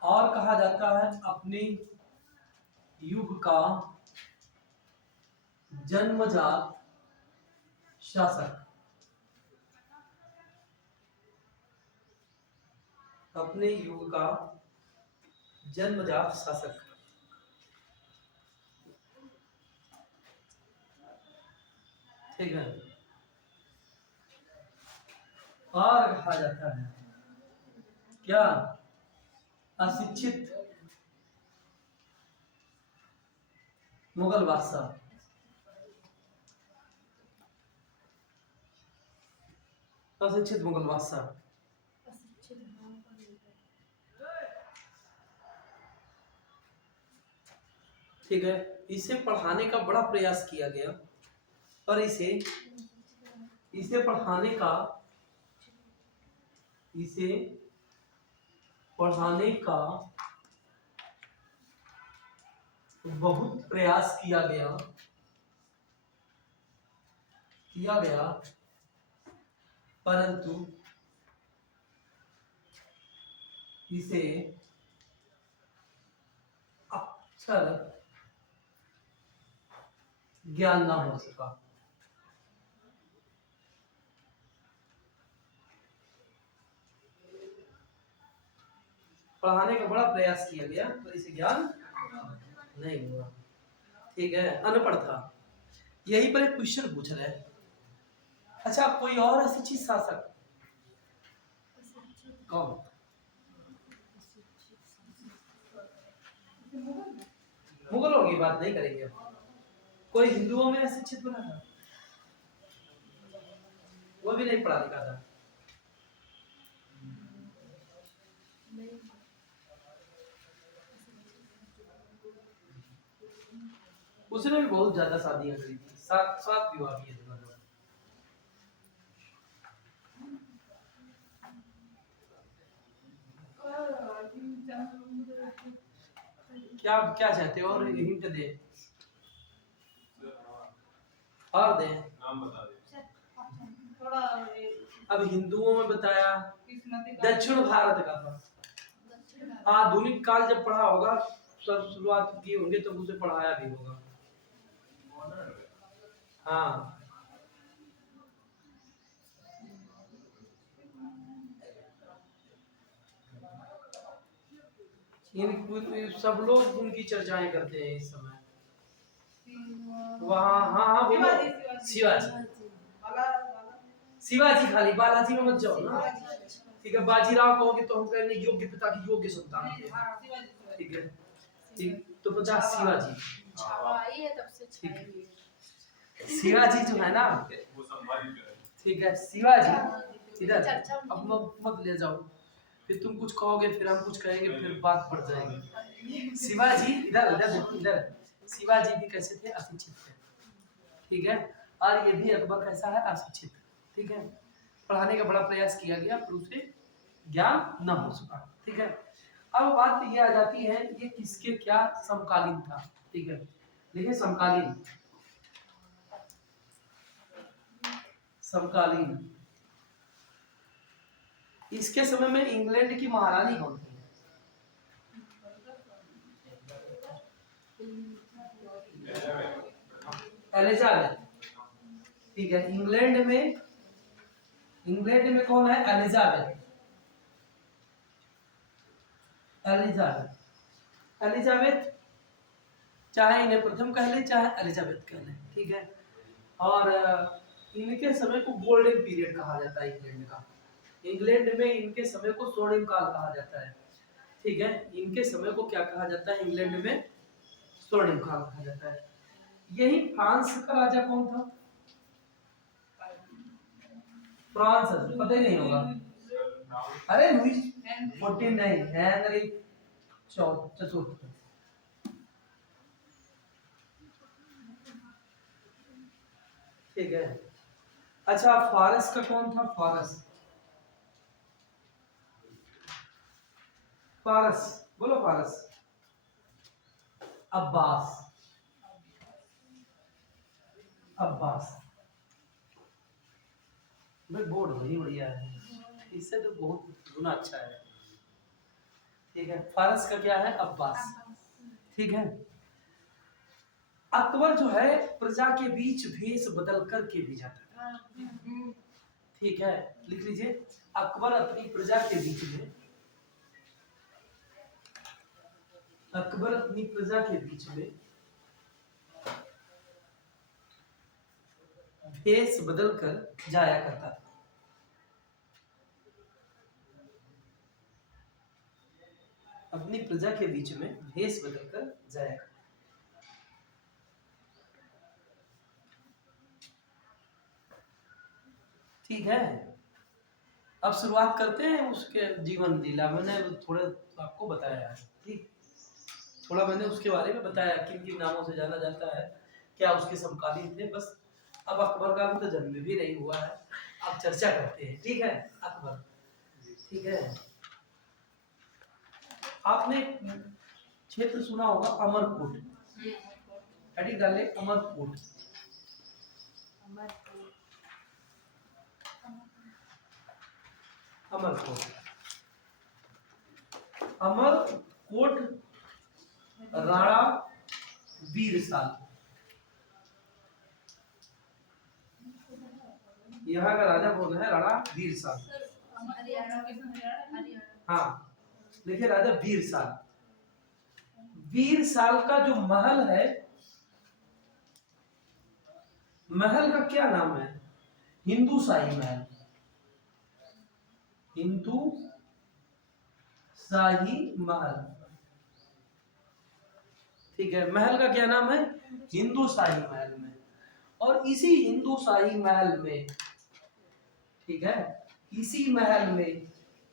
और कहा जाता है अपने युग का जन्मजात शासक। अपने युग का जन्मजात शासक। ठीक है, और कहा जाता है क्या? अशिक्षित मुगल बादशाह। अशिक्षित मुगल बादशाह। ठीक है, इसे पढ़ाने का बड़ा प्रयास किया गया, पर इसे पढ़ाने का बहुत प्रयास किया गया, परंतु इसे अक्षर ज्ञान ना हो सका। पढ़ाने का बड़ा प्रयास किया गया, पर इसे ज्ञान नहीं हुआ। ठीक है, अनपढ़ था। यही पर एक क्वेश्चन पूछ रहे हैं। अच्छा, कोई और अशिक्षित शासक कौन? मुगलों की बात नहीं करेंगे। कोई हिंदुओं में अशिक्षित बना था? वो भी नहीं पढ़ा लिखा था। उसने भी बहुत ज्यादा शादियां करी थी, 7 विवाह किए थे। जन्म क्या क्या चाहते हो और हिंट दे सर, हाँ, और दे। नाम बता दे। थोड़ा ये अब हिंदुओं में बताया, किस नदी का दक्षिण भारत का था। आधुनिक काल जब पढ़ा होगा, सब शुरुआत की होंगे तो उसे पढ़ाया भी होगा। हाँ सब लोग उनकी चर्चाएं करते हैं इस समय। वहाँ हाँ हाँ बोलो। शिवाजी। शिवाजी खाली, बालाजी में मत जाओ ना। ठीक है, बाजीराव कहोगे तो हम कहेंगे योग्य पिता की योग्य संतान थे। ठीक है, ठीक तो बचा शिवाजी। छावा आई है तब से छाई हुई है। शिवाजी जो है ना, वो संभाली कर। ठीक है, शिवाजी इधर अब मत ले जाओ, फिर तुम कुछ कहोगे फिर हम कुछ कहेंगे, फिर बात बढ़ जाएगी। शिवाजी इधर इधर देखो इधर, शिवाजी भी कैसे थे? अशिक्षित थे। ठीक है, और ये भी अकबर कैसा है? अशिक्षित। ठीक है, पढ़ाने का बड़ा प्रयास किया गया पर उसे ज्ञान न हो सका। ठीक है, अब बात ये आ जाती है ये किसके क्या समकालीन था। ठीक है, देखिए समकालीन, समकालीन इसके समय में इंग्लैंड की महारानी कौन थी? एलिजाबेथ। ठीक है, इंग्लैंड में कौन है? एलिजाबेथ। एलिजाबेथ एलिजाबेथ चाहे इन्हें प्रथम कह ले चाहे एलिजाबेथ कह ले। ठीक है, और इनके समय को गोल्डन पीरियड कहा जाता है इंग्लैंड का। इंग्लैंड में इनके समय को स्वर्णिम काल कहा जाता है। ठीक है, इनके समय को क्या कहा जाता है? इंग्लैंड में स्वर्णिम काल कहा जाता है। यही फ्रांस का राजा कौन था? फ्रांस पता ही नहीं होगा। अरे लुईस 14 नहीं, हेनरी चतुर्थ। ठीक है, अच्छा फारस का कौन था? फारस बोलो, फारस अब्बास। भाई बोर्ड वही बढ़िया है, इससे तो बहुत गुना अच्छा है। ठीक है, फारस का क्या है? अब्बास। ठीक है, अकबर जो है प्रजा के बीच भेष बदल करके भी जाता था। ठीक है, लिख लीजिए, अकबर अपनी प्रजा के बीच में, अकबर अपनी प्रजा के बीच में भेष बदल कर जाया करता था। अपनी प्रजा के बीच में भेष बदल कर जाया करता। ठीक है, अब शुरुआत करते हैं उसके जीवन लीला। मैंने थोड़ा आपको बताया है, ठीक, थोड़ा मैंने उसके बारे में बताया किन किन नामों से जाना जाता है, क्या उसके समकालीन थे। बस अब अकबर का भी तो जन्म भी नहीं हुआ है, अब चर्चा करते हैं। ठीक है, अकबर। ठीक है, आपने क्षेत्र सुना होगा अमरकोट, हेडिंग डाले अमरकोट। अमरकोट, अमरकोट राणा वीरसाल, यहाँ का राजा कौन है? राणा वीरसाल। हाँ, देखिए राजा वीरसाल, वीरसाल का जो महल है, महल का क्या नाम है? हिंदू शाही महल। हिंदू शाही महल। ठीक है, महल का क्या नाम है? हिंदू शाही महल में। और इसी हिंदू शाही महल में, ठीक है, इसी महल में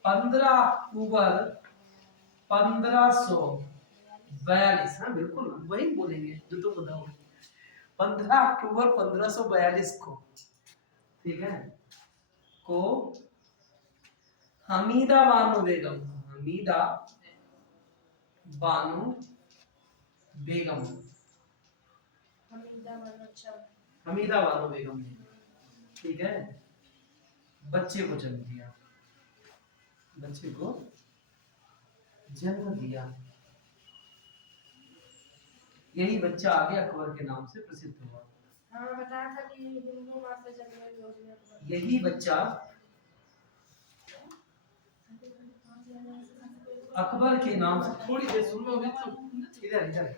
15 अक्टूबर 1542, हाँ बिल्कुल वही बोलेंगे जो तुम बताओगे, 15 अक्टूबर 1542 को, ठीक है, को हमीदा बानो बेगम, हमीदा बानो बेगम, हमीदा बानो अच्छा हमीदा बानो बेगम ने, ठीक है, बच्चे को जन्म दिया, बच्चे को जन्म दिया। यही बच्चा आगे अकबर के नाम से प्रसिद्ध हुआ। हाँ बताया था कि हिंदू माँ से जन्मे योजना अकबर। यही बच्चा अकबर के नाम से, थोड़ी देर सुन लो अभी तो, इधर इधर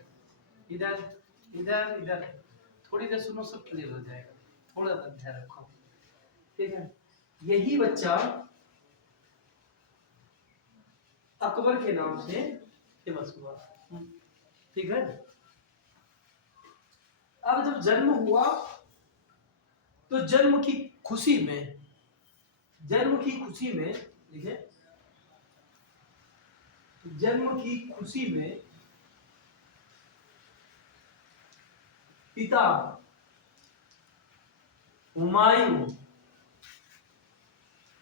इधर इधर इधर, थोड़ी देर सुनो सब क्लियर हो जाएगा, थोड़ा सा ध्यान रखो, ठीक है। यही बच्चा अकबर के नाम से फेमस हुआ, ठीक है। अब जब जन्म हुआ तो जन्म की खुशी में, जन्म की खुशी में, देखिए, जन्म की खुशी में पिता हुमायूं,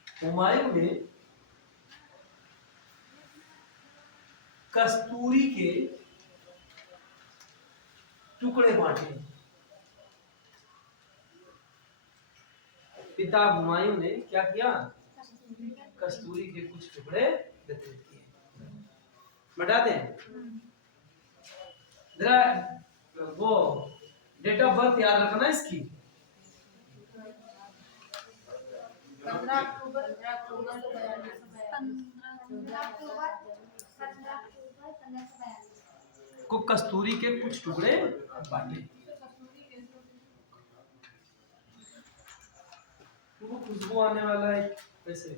हुमायूं ने कस्तूरी के टुकड़े बांटे। पिता हुमायूं ने क्या किया? कस्तूरी के कुछ टुकड़े वितरित किए। बता दें जरा, वो डेट ऑफ बर्थ याद रखना इसकी। 15 अक्टूबर को कस्तूरी के कुछ टुकड़े बांटे। वो खुशबू आने वाला है वैसे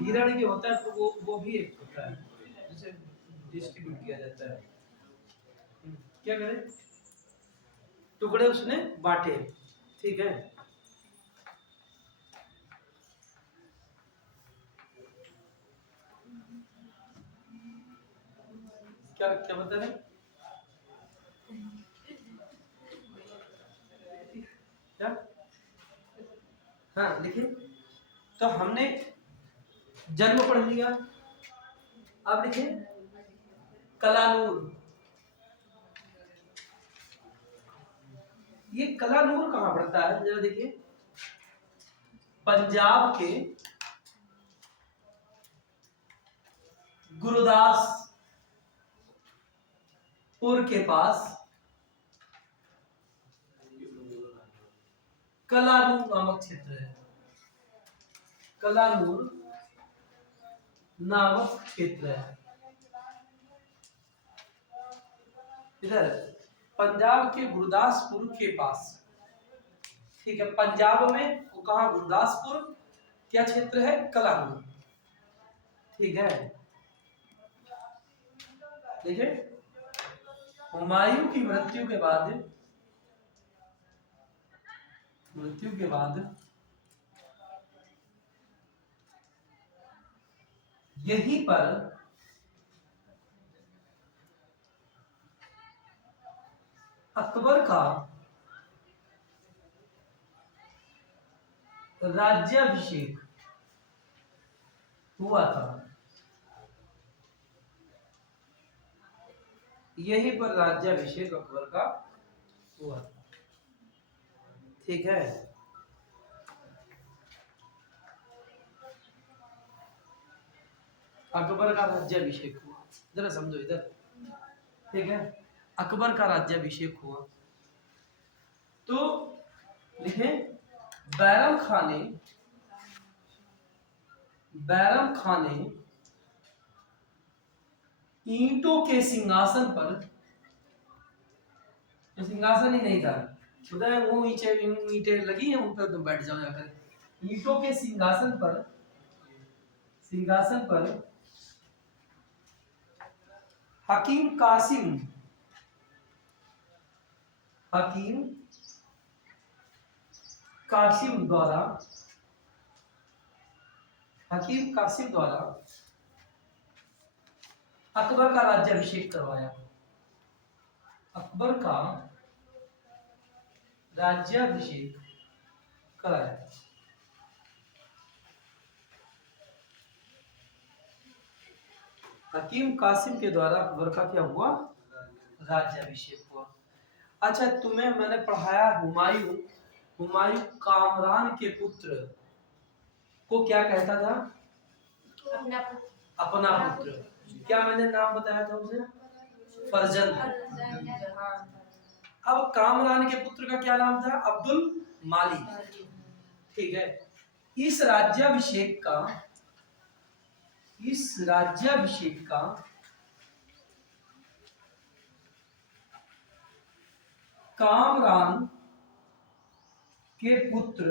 हिरण के होता है, तो वो भी एक होता है जिसे डिस्ट्रीब्यूट किया जाता है। क्या करें, टुकड़े उसने बांटे, ठीक है। क्या क्या बता रहे, क्या? हाँ लिखिए। तो हमने जन्म पढ़ लिया, अब लिखिए कलानूर। ये कलानूर कहाँ पड़ता है जरा देखिए, पंजाब के गुरदासपुर के पास कलानूर नामक क्षेत्र है। कलानूर नामक क्षेत्र है इधर पंजाब के गुरदासपुर के पास, ठीक है। पंजाब में कहा? गुरदासपुर। क्या क्षेत्र है? कलानूर, ठीक है। देखिए, हुमायूं की मृत्यु के बाद यहीं पर अकबर का राज्याभिषेक हुआ था। यहीं पर राज्याभिषेक अकबर का हुआ था, ठीक है। अकबर का राज्याभिषेक हुआ, जरा समझो इधर, ठीक है। अकबर का राज्याभिषेक हुआ तो लिखे, बैरम खान ने ईंटों के सिंहासन पर, तो सिंहासन ही नहीं था उधर, वो ईंटें लगी हैं उन पर तुम बैठ जाओ जाकर। ईंटों के सिंहासन पर हकीम कासिम द्वारा अकबर का राज्याभिषेक करवाया। अकबर का राज्याभिषेक कराया। हकीम कासिम के द्वारा अकबर का क्या हुआ, राज्याभिषेक हुआ। अच्छा तुम्हें मैंने पढ़ाया हुमायूं, हुमायूं कामरान के पुत्र को क्या कहता था, अपना अपना पुत्र। क्या मैंने नाम बताया था उसे, फरजंद। अब कामरान के पुत्र का क्या नाम था, अब्दुल मालिक। ठीक है, इस राज्याभिषेक का कामरान के पुत्र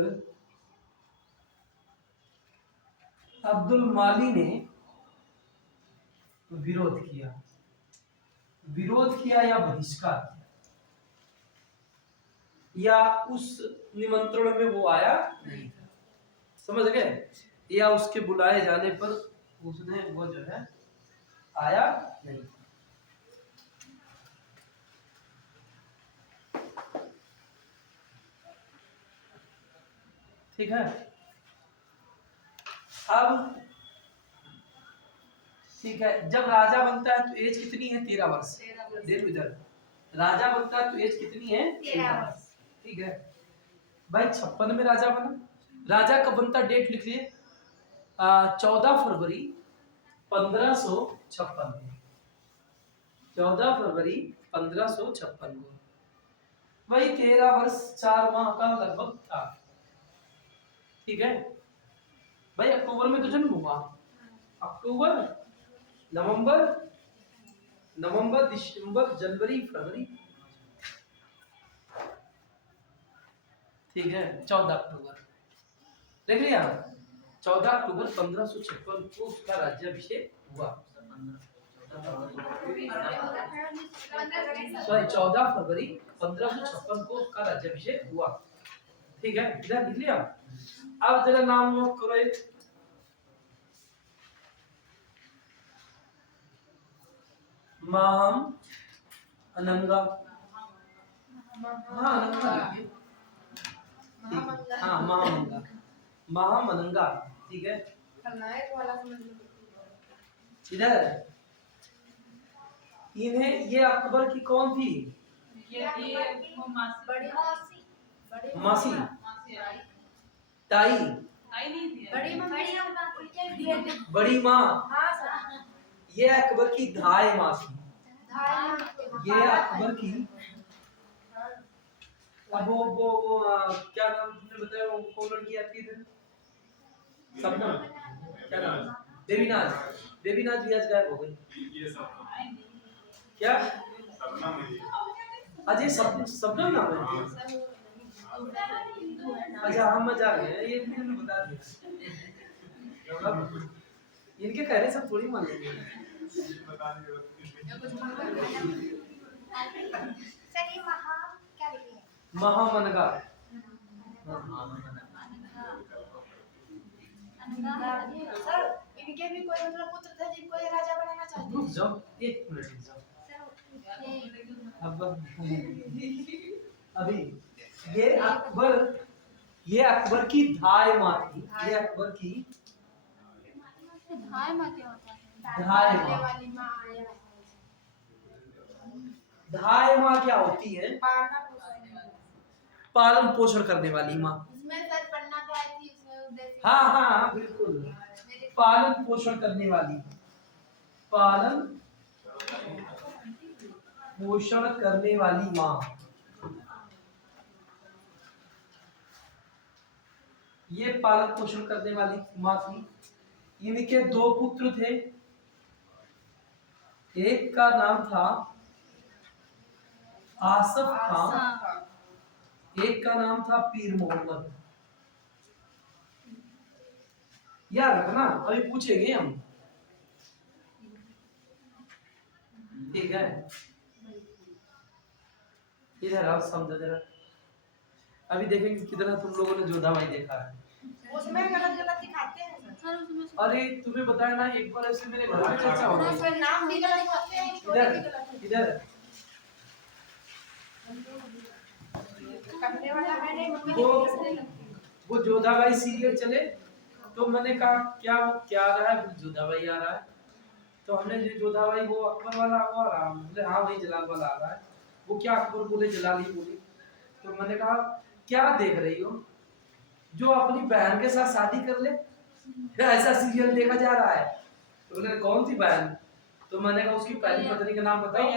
अब्दुल माली ने विरोध किया, या बहिष्कार किया, या उस निमंत्रण में वो आया नहीं था, समझ गए, या उसके बुलाए जाने पर उसने वो जो है आया नहीं। ठीक है, अब ठीक है, जब राजा बनता है तो एज कितनी है, 13 वर्ष। देखो इधर, राजा बनता है तो एज कितनी है, 13 वर्ष। ठीक है भाई, 56 में राजा बना। राजा कब बनता, डेट लिख लिए, 14 फरवरी 1556 को, 14 फरवरी 1556 को। वही 13 वर्ष 4 माह का लगभग था। ठीक है भाई, अक्टूबर में तो जन्म हुआ, अक्टूबर, नवंबर, दिसंबर, जनवरी, फरवरी। ठीक है, 14 अक्टूबर देख लिया, 14 अक्टूबर 1556 को उसका राज्याभिषेक हुआ। सॉरी, 14 फरवरी 1556 को उसका राज्याभिषेक हुआ। ठीक है, इधर लिख लिया। अब जरा नाम नोट करो, एक माम अनंगा, हाँ अनंगा लिखिए, हाँ महामंगा, महामनंगा। ठीक है, खलनायक वाला समझ लो। इधर इन्हें, ये अकबर की कौन थी, ये वो बड़ी मौसी, मासी, आई ताई, नहीं थी। बड़ी माँ, हाँ सर, ये अकबर की धाय माँ थी। धाई ये अकबर की, अब वो क्या नाम तुमने बताया, वो कौन लड़की आती थी, सपना, क्या नाम, बेबीनाज। बेबीनाज भी आज गायब हो गई। ये सब क्या, सपना में ही। अजय सपना नाम है। अच्छा हम मजा गए, ये भी मैंने बता दिया। अब इनके कहने से थोड़ी मान लेंगे। बताने के बाद सही महा क्या लिखे हैं? महामनगा, सर इनके भी कोई मतलब पुत्र थे जिनको ये राजा बनाना चाहते रुक जाओ, एक मिनट रुक जाओ। अब अभी ये अकबर की धाय माँ थी, ये अकबर की धाय माँ क्या होता है? धाय माँ, वाली माँ आया धाय माँ क्या होती है, पालन पोषण करने वाली माँ। इसमें सर पन्ना तो आई थी, उसमें उद्देश्य हाँ हाँ बिल्कुल, पालन पोषण करने वाली, पालन पोषण करने वाली माँ। ये पालन पोषण करने वाली माँ थी। इनके 2 पुत्र थे, एक का नाम था आसफ खान, एक का नाम था पीर मोहम्मद। याद रखना, अभी पूछेंगे हम। ठीक है, इधर आओ, समझो जरा। अभी देखेंगे कितना तुम लोगों ने जोधाबाई देखा है। उसमें गलत दिखाते हैं सर। अरे तुम्हें बताया ना, एक बार ऐसे मेरे घर में चर्चा हो रही उसमें नाम भी गलत दिखाते हैं, स्टोरी भी गलत है। इधर करने वाला है नहीं, मम्मी वो किसने लगती वो जोधाबाई सीरियल चले, तो मैंने कहा क्या क्या आ रहा है, जोधाबाई आ रहा है। तो हमने जो जोधा भाई वो अकबर वाला वो आ रहा, बोले हाँ वही जलाल वाला आ रहा है। वो क्या अकबर बोले जलाल ही बोले। तो मैंने कहा क्या देख रही हो, जो अपनी बहन के साथ शादी कर ले, ऐसा सीरियल देखा जा रहा है। तो बोले कौन सी बहन, तो मैंने कहा उसकी पहली पत्नी का नाम बताओ।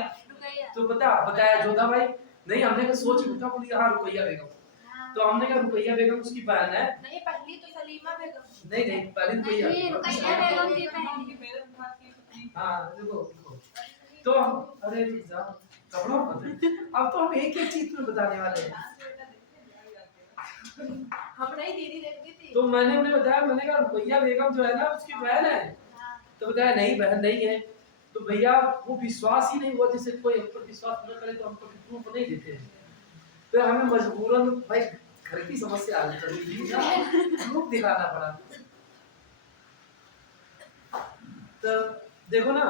तो बताया जोधा भाई। नहीं हमने कहा सोच उठा, बोली हाँ रुकैया बेगम। तो हमने कहा रुकैया बेगम उसकी बहन है। नहीं पहली तो सलीमा बेगम। नहीं पहली रुकैया बेगम की पहली। मेरे भाग की पत्नी। हाँ देखो देखो। तो हम अरे कपड़ों अब तो हम एक एक चीज में बताने वाले हैं। हम नहीं दीदी देखती थी। तो मैंने उन्हें बताया, मैंने कहा रुकैया बेगम जो है ना उसकी बहन है। तो बताया नहीं बहन नहीं है। तो भैया वो विश्वास ही नहीं हुआ, जैसे कोई हम पर विश्वास न करे तो हम कभी प्रूफ नहीं देते हैं। फिर हमें मजबूरन भाई घर की समस्या आ गई, प्रूफ दिखाना पड़ा। तो देखो ना,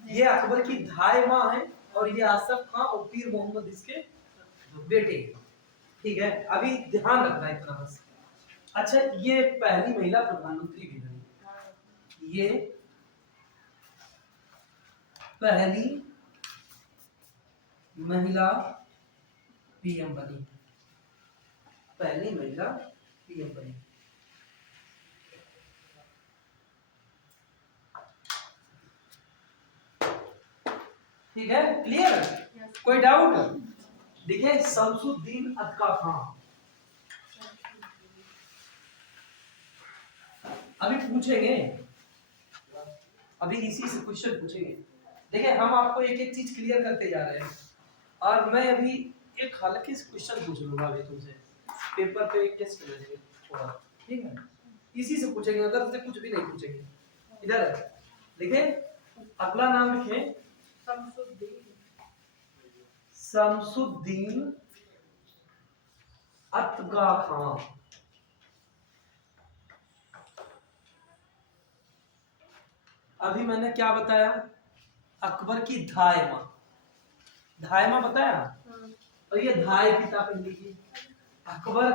ये अकबर की धाय माँ है और ये आसफ खां और पीर मोहम्मद इसके बेटे। ठीक है, अभी ध्यान रखना इतना बस। अच्छा ये पहली महिला प्रधानमंत्री भी बनी, ये पहली महिला पीएम बनी, पहली महिला पीएम बनी। ठीक है, क्लियर? कोई डाउट? देखिए शमसुद्दीन अक्का खां, अभी पूछेंगे, अभी इसी से क्वेश्चन पूछेंगे। देखिए हम आपको एक एक चीज क्लियर करते जा रहे हैं, और मैं अभी एक हल्के से क्वेश्चन पूछ लूंगा अभी तुमसे, पेपर पे एक टेस्ट लेंगे थोड़ा, ठीक है? इसी से पूछेंगे, अगर से कुछ भी नहीं पूछेंगे। इधर देखिए अगला नाम लिखे शमसुद्दीन अत्तगा खां। अभी मैंने क्या बताया, अकबर की धाय माँ, धाय माँ बताया, और ये धाय पिता कह लीजिए। अकबर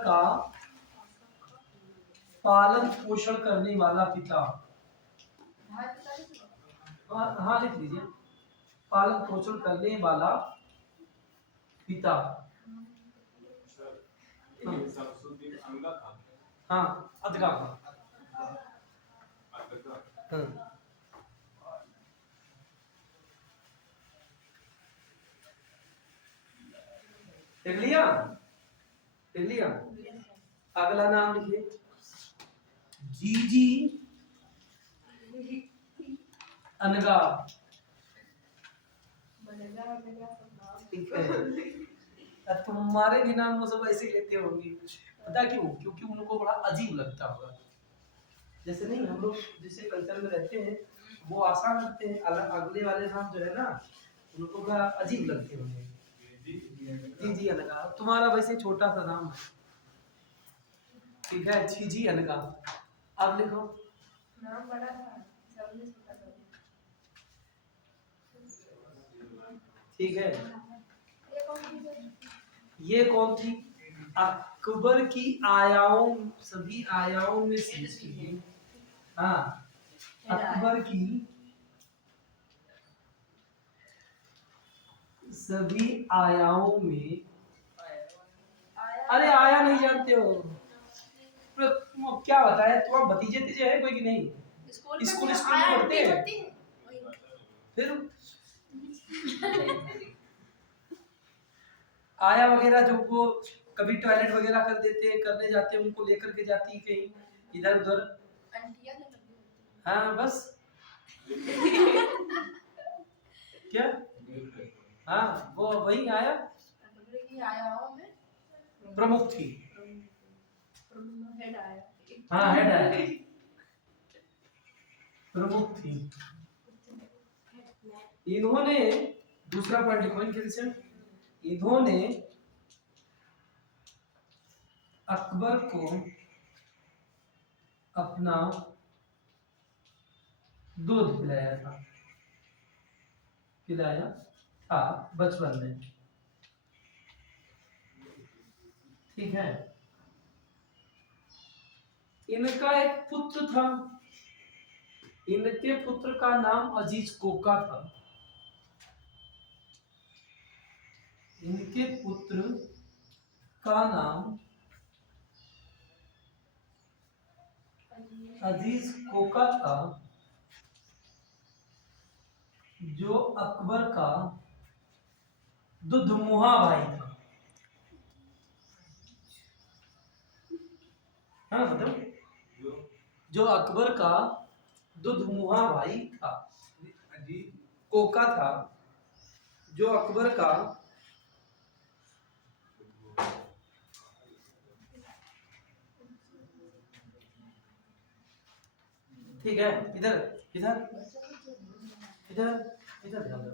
का पालन पोषण करने वाला पिता। हाँ लिख लीजिए, पालन पोषण करने वाला पिता। शमसुद्दीन अंगा खान। हाँ अदगा खान। देख लिया, देख लिया। अगला नाम लिखिए जीजी अनगा। ठीक है, तुम्हारे भी नाम वो सब ऐसे ही लेते होंगे, पता क्यों? क्योंकि उनको बड़ा अजीब लगता होगा। जैसे नहीं हम लोग जिस कल्चर में रहते हैं वो आसान लगते हैं, अगले वाले नाम जो है ना उनको बड़ा अजीब लगते होंगे। जी जी अनगा तुम्हारा वैसे छोटा सा नाम है, ठीक है? जी जी अनगा। अब लिखो नाम बड़ा था, सबने छोटा था। ठीक है, ये कौन थी? अकबर की आयाओं, सभी आयाओं में से इसकी, हाँ अकबर की सभी आयाओं में, अरे आया नहीं जानते हो? क्या बताया, तुम भतीजे तीजे है कोई कि नहीं? स्कूल में पढ़ते हैं फिर आया वगैरह जो वो कभी टॉयलेट वगैरह कर देते हैं, करने जाते हैं, उनको लेकर के जाती है कहीं इधर उधर। हाँ बस क्या, हाँ वो वही आया प्रमुख थी। हाँ हेड आया, प्रमुख थी। इन्होंने दूसरा पॉइंट लिखो इनके से, इन्होंने अकबर को अपना दूध पिलाया था, पिलाया था बचपन में, ठीक है? इनका एक पुत्र था, इनके पुत्र का नाम अजीज कोका था। इनके पुत्र का नाम अजीज कोका था, जो अकबर का दुधमुहा भाई था। हाँ मतलब जो अकबर का दुधमुहा भाई था, अजीज कोका था, जो अकबर का ठीक है। इधर इधर इधर इधर ध्यान दो।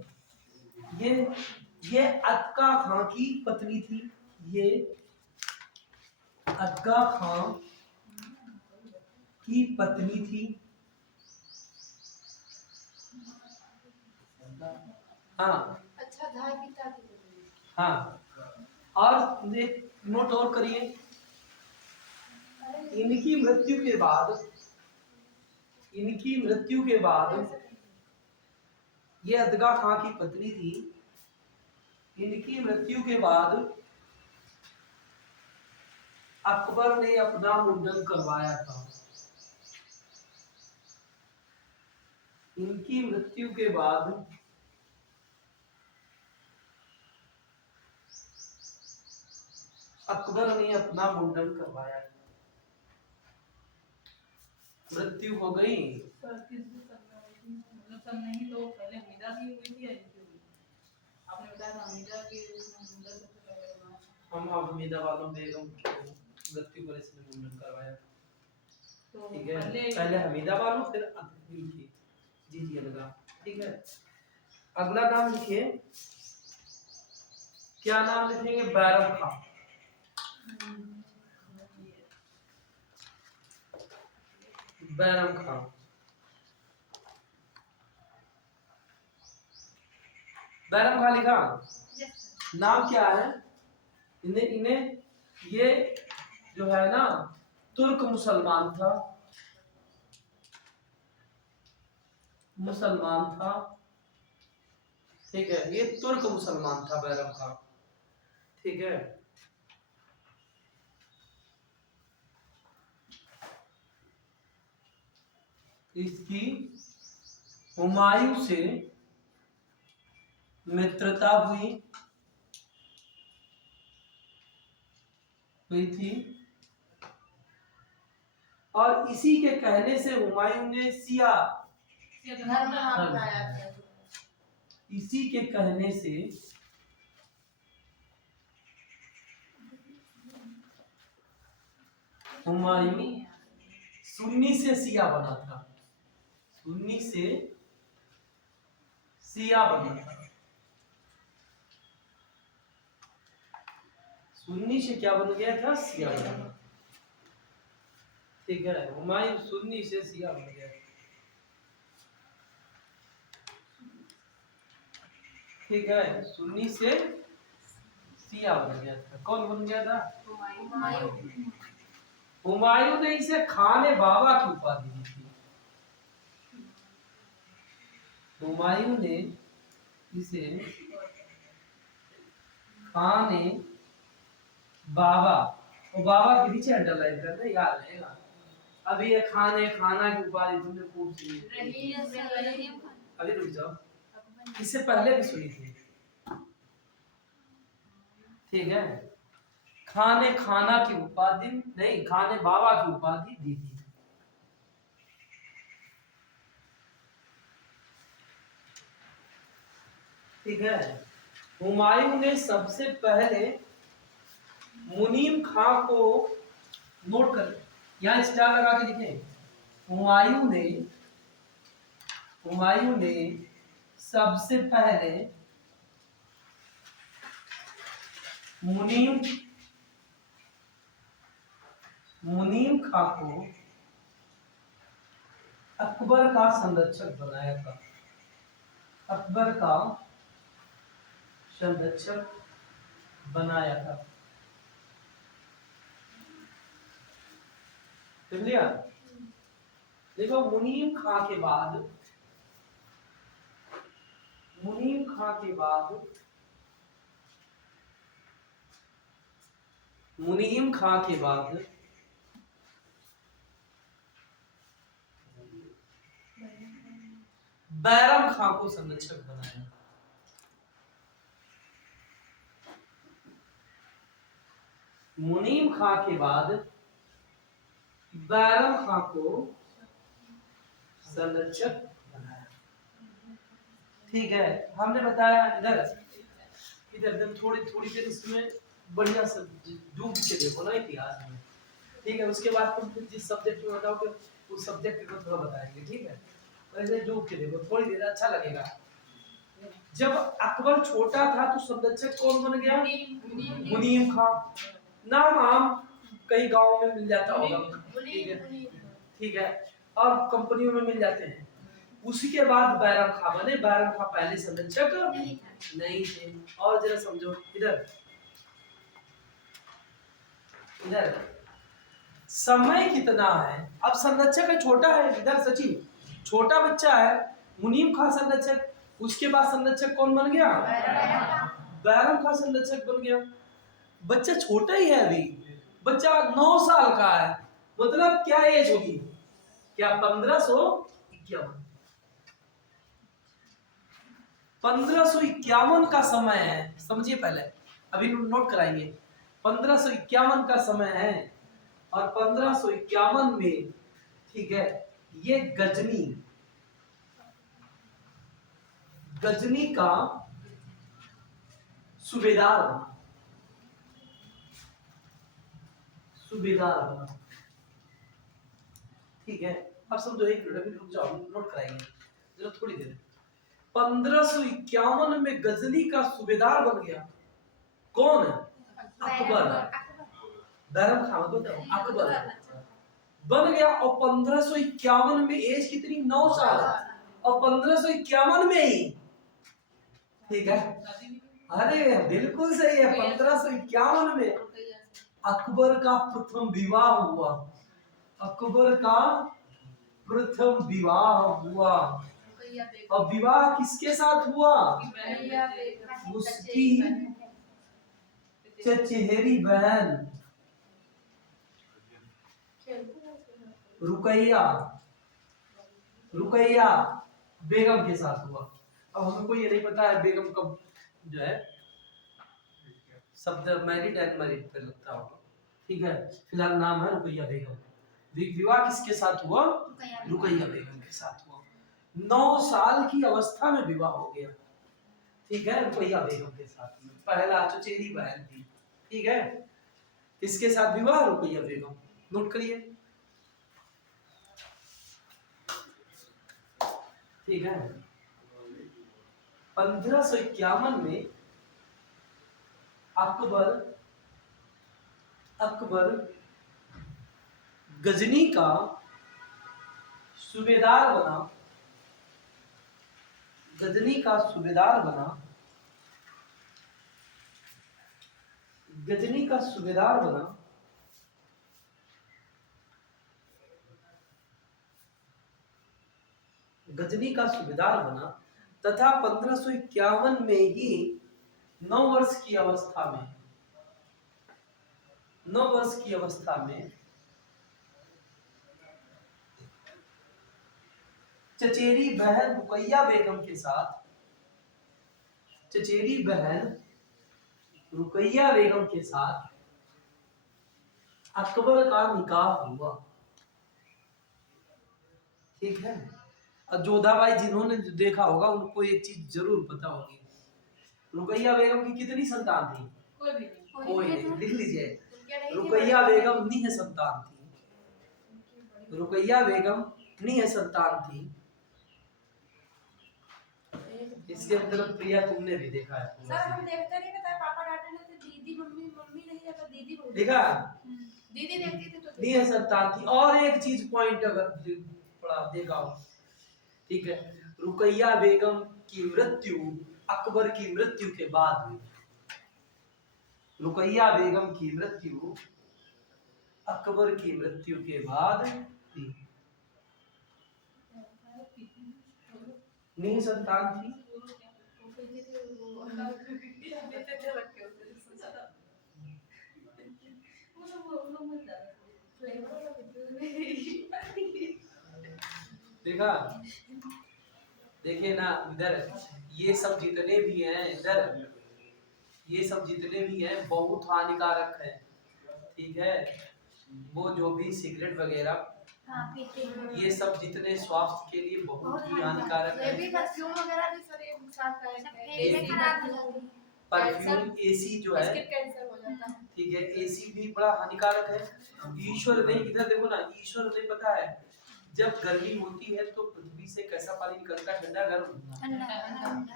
ये अतका खां की पत्नी थी। ये अतका खां की पत्नी थी। हाँ अच्छा धाय पिता की पत्नी। हाँ, और एक नोट और करिए, इनकी मृत्यु के बाद, इनकी मृत्यु के बाद, ये अदगा खां की पत्नी थी। इनकी मृत्यु के बाद अकबर ने अपना मुंडन करवाया था। इनकी मृत्यु के बाद अकबर ने अपना मुंडन करवाया। मृत्यु हो गई। सर किस सन में हुई थी? मतलब सन नहीं तो पहले हमीदा की हुई थी या इनकी हुई? आपने बताया था हमीदा की उसने मुंडन सबसे पहले करवाया। हम हमीदा वालों बेगम की मृत्यु पर इसने मुंडन करवाया। तो ठीक है, पहले हमीदा वालों फिर अकबर की। जी जी लगा। ठीक है, अगला नाम लिखिए। क्या नाम लिखेंगे? बैरम खां। बैरम खां। बैरम खां लिखा। नाम क्या है? इन्हें इन्हें ये जो है ना तुर्क मुसलमान था, मुसलमान था। ठीक है, ये तुर्क मुसलमान था बैरम खां। ठीक है, इसकी हुमायूं से मित्रता हुई थी, और इसी के कहने से हुमायूं ने सिया धर्म अपनाया था। इसी के कहने से हुमायूं सुन्नी से सिया बना था। सुन्नी से सिया बना था। सुन्नी से क्या बन गया था? सिया बना। ठीक है, हुमायूं सुन्नी से सिया बन गया। ठीक है, सुन्नी से सिया बन गया था। कौन बन गया था? हुमायूं ने इसे खाने बाबा की उपाधि दी थी। हुमायूं ने इसे खाने बाबा, और बाबा के नीचे अंडरलाइन करना याद रहेगा। अभी ये खाने खाना की उपाधि तुमने खूब सुनी। अभी रुक जाओ, इससे पहले भी सुनी थी। ठीक है, खाने खाना की उपाधि नहीं, खाने बाबा की उपाधि दी थी। ठीक है, हुमायूं ने सबसे पहले मुनीम खां को, नोट कर यहां स्टार लगा के लिखे, हुमायूं ने सबसे पहले मुनीम खां को अकबर का संरक्षक बनाया था। अकबर का संरक्षक बनाया था। देख लिया। देखो मुनीम खां के बाद, मुनीम खां के बाद, मुनीम खां के बाद बैरम खां को संरक्षक बनाया। मुनीम खां के बाद बैरम खां को संरक्षक बनाया। ठीक है, हमने बताया इधर इधर थोड़ी थोड़ी देर इसमें बढ़िया से डूब के देखो ना इतिहास में। ठीक है, उसके बाद तुम फिर जिस सब्जेक्ट में बताओगे उस सब्जेक्ट को थोड़ा बताएंगे। ठीक है, ऐसे डूब के देखो थोड़ी देर, अच्छा लगेगा। जब अकबर छोटा था तो संरक्षक कौन बन गया? मुनीम खां। नाम आम कई गांवों में मिल जाता होगा। ठीक है, ठीक है, और कंपनियों में मिल जाते हैं। उसी के बाद बैरम खां बने। बैरम खां पहले संरक्षक नहीं थे। और जरा समझो इधर, इधर समय कितना है? अब संरक्षक है, छोटा है। इधर सचिन छोटा बच्चा है, मुनीम खां संरक्षक। उसके बाद संरक्षक कौन बन गया? बैरम खां संरक्षक बन गया। बच्चा छोटा ही है, अभी बच्चा 9 साल का है। मतलब क्या एज होगी? क्या 1551? 1551 का समय है। समझिए पहले, अभी नोट कराएंगे। 1551 का समय है और 1551 में, ठीक है, ये गजनी, गजनी का सूबेदार बना। सूबेदार बना। ठीक है, अब समझो, एक मिनट अभी रुक जाओ, नोट कराएंगे जरा थोड़ी देर। 1551 में गजनी का सूबेदार बन गया। कौन? अकबर। बैरम खां को अकबर बन गया। और 1551 में एज कितनी? 9 साल। और 1551 में ही, ठीक है, अरे बिल्कुल सही है, 1551 में अकबर का प्रथम विवाह हुआ। अकबर का प्रथम विवाह हुआ। और विवाह किसके साथ हुआ? उसकी चचेरी बहन रुकैया, रुकैया बेगम के साथ हुआ। अब हमको ये नहीं पता है बेगम कब जो है शब्द मैरिड एंड मैरिड पे लगता होगा। ठीक है, फिलहाल नाम है रुकैया बेगम। विवाह किसके साथ हुआ? रुकैया बेगम के साथ हुआ। 9 साल की अवस्था में विवाह हो गया। ठीक है, रुकैया बेगम के साथ में। पहला चचेरी बहन थी। ठीक है, किसके साथ विवाह? रुकैया बेगम। नोट करिए। ठीक है, 1551 में अकबर गजनी का सूबेदार बना। गजनी का सूबेदार बना। गजनी का सूबेदार बना। गजनी का सूबेदार बना तथा 1551 में ही 9 वर्ष की अवस्था में, 9 वर्ष की अवस्था में चचेरी बहन रुकैया बेगम के साथ, चचेरी बहन रुकैया बेगम के साथ अकबर का निकाह हुआ। ठीक है, और जोधाबाई जिन्होंने देखा होगा उनको एक चीज जरूर पता होगी, रुकैया बेगम की कितनी संतान थी? कोई भी नहीं। कोई नहीं। लिख लीजिए, रुकैया बेगम निह संतान थी। रुकैया बेगम निह संतान थी। इसके अंदर प्रिया तुमने भी देखा है। सर हम देखते नहीं, पता है पापा डांटे ना तो दीदी मम्मी, मम्मी नहीं जाता दीदी बोलती। देखा, दीदी देखती थी तो निह संतान थी। और एक चीज पॉइंट अगर पढ़ा देखा हो, ठीक है, रुकैया बेगम की मृत्यु अकबर की मृत्यु के बाद हुई। रुकैया बेगम की मृत्यु अकबर की मृत्यु के बाद थी। निसंतान थी। देखा, देखिए ना इधर, ये सब जितने भी हैं इधर, ये सब जितने भी हैं बहुत हानिकारक है, ठीक है। वो जो भी सिगरेट वगैरह ये सब जितने स्वास्थ्य के लिए बहुत ही हानिकारक ये भी है। परफ्यूम वगैरह भी सर ये नुकसानदायक है। ये भी खराब हो जाती है। परफ्यूम, एसी जो है, स्किन कैंसर हो जाता है। ठीक है, एसी भी बड़ा हानिकारक है। ईश्वर ने इधर देखो ना, ईश्वर ने पता है जब गर्मी होती है तो पृथ्वी से कैसा पानी निकलता है, ठंडा गर्म,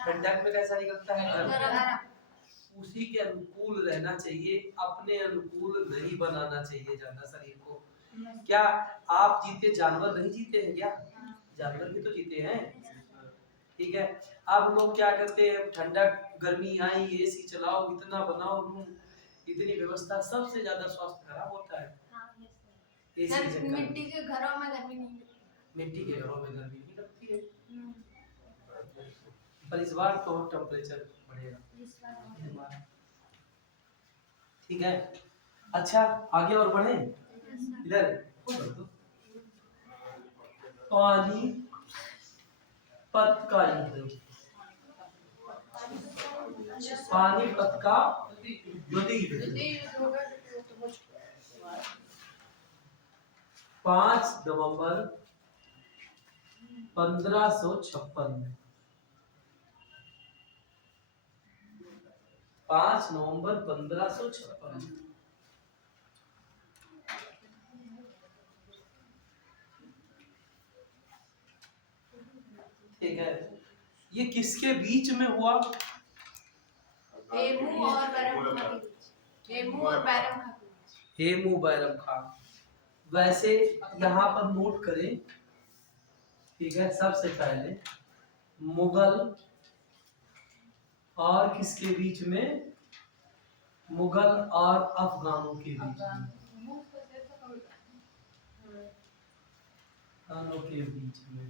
ठंडा में कैसा निकलता है, गर्म। उसी के अनुकूल रहना चाहिए, अपने अनुकूल नहीं बनाना चाहिए ज्यादा शरीर को। क्या आप जीते, जानवर नहीं जीते हैं क्या? जानवर भी तो जीते हैं, ठीक है। अब लोग क्या करते हैं, ठंडा गर्मी आई एसी चलाओ, इतना बनाओ रूम, इतनी व्यवस्था, सबसे ज्यादा स्वास्थ्य खराब होता है एसी से। मिट्टी के घरों में गर्मी नहीं लगती। मिट्टी के घरों में गर्मी नहीं लगती है, पर इस बार तो टेम्परेचर बढ़ेगा, ठीक है। अच्छा आगे और बढ़े, इधर पानी पत का युद्ध, पानीपत का युद्ध 5 नवंबर 1556, 5 नवंबर 1556। ठीक है, ये किसके बीच में हुआ? हेमू और बैरम खां के बीच। हेमू और बैरम खां के बीच। हेमू बैरम खां। वैसे यहाँ पर नोट करें, ठीक है, सबसे पहले मुगल और किसके बीच में? मुगल और अफगानों के बीच में, अफगानों के बीच में।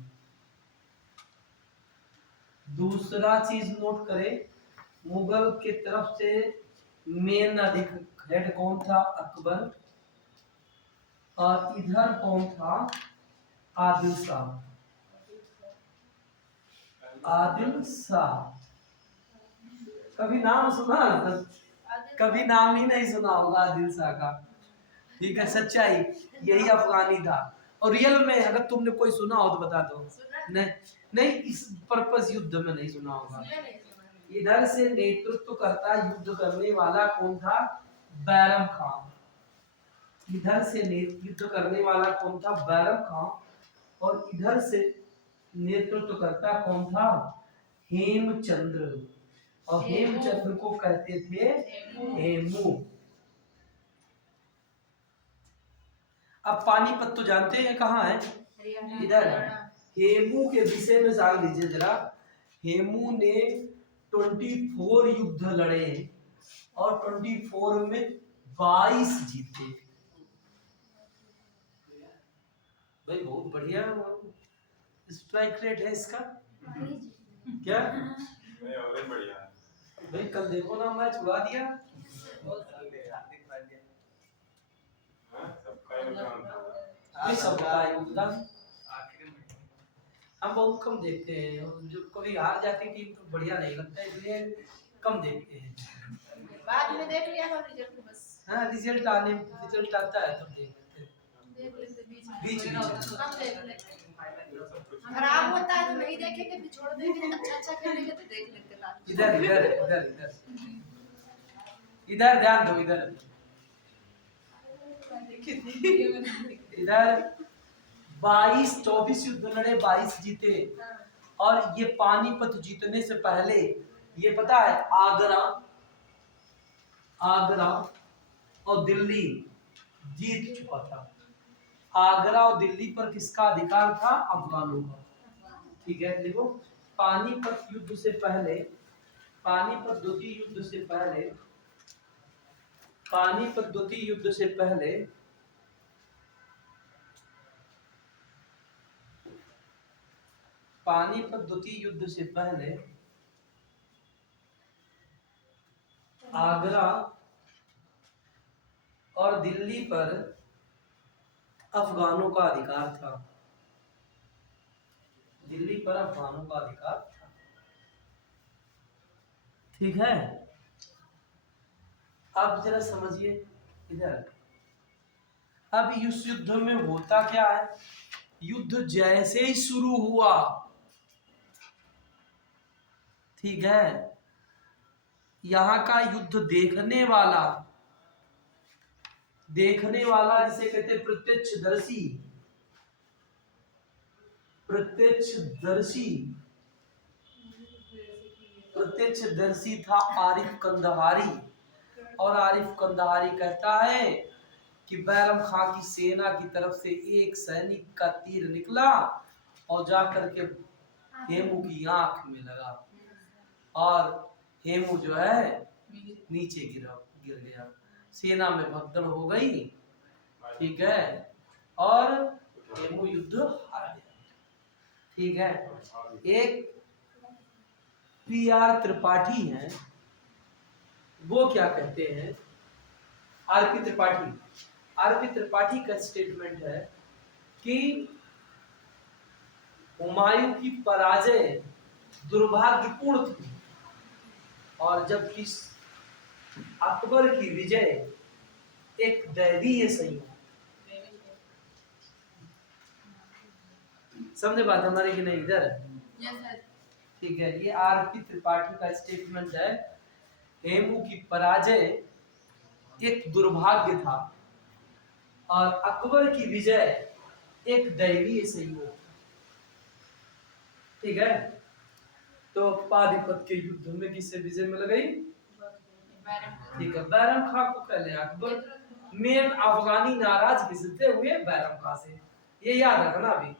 दूसरा चीज नोट करें, मुगल के तरफ से मेन अधिक हेड कौन था? अकबर। और इधर कौन था? आदिल शाह। आदिल शाह, कभी नाम सुना? कभी नाम ही नहीं सुना होगा आदिल शाह का, ठीक है। सच्चाई यही अफगानी था, और रियल में अगर तुमने कोई सुना हो तो बता दो। नहीं नहीं, इस पर्पस युद्ध में नहीं सुना होगा। इधर से नेतृत्व करता युद्ध करने वाला कौन था? बैरम खान। इधर से युद्ध करने वाला कौन था? बैरम खान। और इधर से नेतृत्व करता कौन था? हेमचंद्र। और हेमचंद्र को कहते थे हेमू। अब पानीपत तो जानते हैं कहाँ है? इधर है। हेमू के विषय में जान लीजिए जरा। हेमू ने 24 युद्ध लड़े और 24 में 22 जीते। भाई बहुत बढ़िया स्ट्राइक रेट है इसका, क्या? एवरेज बढ़िया है भाई कल देखो ना मैच उड़ा दिया। सबका योगदान। हम बहुत कम देखते हैं, जो कभी हार जाती टीम तो बढ़िया नहीं लगता है, इसलिए कम देखते हैं। बाद में देख लिया था रिजल्ट बस। हाँ, रिजल्ट आता है तब देख लेते हैं, बीच हम देख लेते हैं। खराब होता है तो नहीं देखेंगे, फिर छोड़ देंगे। अच्छा खेलेंगे तो देख लेते हैं। इधर इधर इधर इधर इधर ध्यान दो, इधर इधर 22-24 युद्ध लड़े, 22 जीते। और ये पानीपत जीतने से पहले ये पता है आगरा और दिल्ली जीत चुका था। आगरा और दिल्ली पर किसका अधिकार था? अफगानों का, ठीक है। देखो पानीपत युद्ध से पहले, पानीपत द्वितीय युद्ध से पहले, पानीपत द्वितीय युद्ध से पहले पानीपत द्वितीय युद्ध से पहले आगरा और दिल्ली पर अफगानों का अधिकार था। दिल्ली पर अफगानों का अधिकार था। ठीक है, अब जरा समझिए इधर। अब इस युद्ध में होता क्या है, युद्ध जैसे ही शुरू हुआ, ठीक है, यहाँ का युद्ध देखने वाला जिसे कहते प्रत्यक्षदर्शी, प्रत्यक्षदर्शी था आरिफ कंदहारी। और आरिफ कंदहारी कहता है कि बैरम खां की सेना की तरफ से एक सैनिक का तीर निकला और जाकर के हेमू की आंख में लगा और हेमू जो है नीचे गिर गया। सेना में भगदड़ हो गई, ठीक है, और हेमू युद्ध हार गया। ठीक है, एक पीआर त्रिपाठी हैं, वो क्या कहते हैं, आरपी त्रिपाठी का स्टेटमेंट है कि हुमायूं की पराजय दुर्भाग्यपूर्ण थी और जबकि अकबर की विजय एक दैवीय संयोग। समझे बात हमारे कि नहीं इधर? ठीक है, ये आरपी त्रिपाठी का स्टेटमेंट है। हेमू की पराजय एक दुर्भाग्य था और अकबर की विजय एक दैवीय संयोग। ठीक है, तो पानीपत के युद्ध में किससे विजय मिल गई? ठीक है, बैरम खां को पहले अकबर मेन अफगानी नाराज किससे हुए? बैरम खां से। ये याद रखना, अभी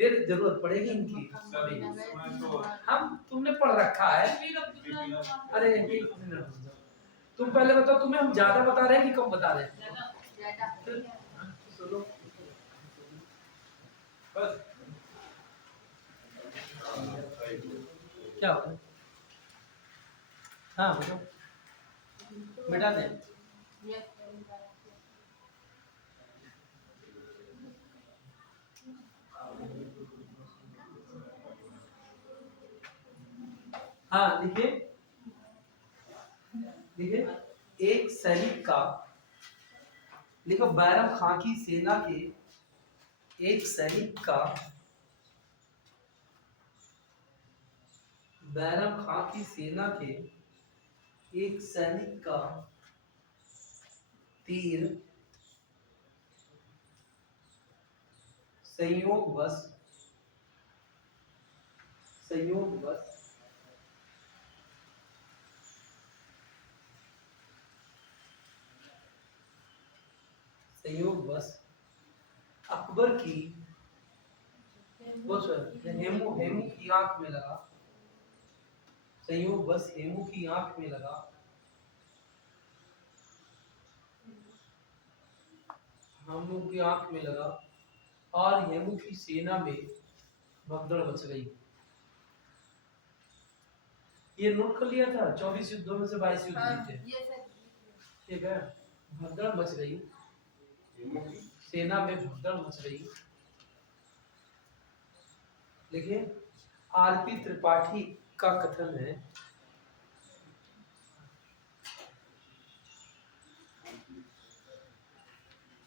फिर जरूरत पड़ेगी इनकी। हम तुमने पढ़ रखा है। अरे तुम पहले बताओ, तुम्हें हम ज्यादा बता रहे हैं कि कम बता रहे हैं? सुनो बस क्या होगा? हाँ बताओ, मिटा दें। हाँ देखिए, एक सैनिक का, देखो बैरम खां की सेना के एक सैनिक का, बैरम खां की सेना के एक सैनिक का तीर संयोगवश अकबर की हेमू की आंख में लगा। संयोगवश हेमू की आंख में लगा। हेमू की आंख में लगा और हेमू की सेना में भगदड़ मच गई। ये नोट कर लिया था, 24 युद्धों में से 22 युद्ध जीते। ठीक है, भगदड़ मच गई, सेना में भगदड़ मच गई। देखिए, आरपी त्रिपाठी का कथन है,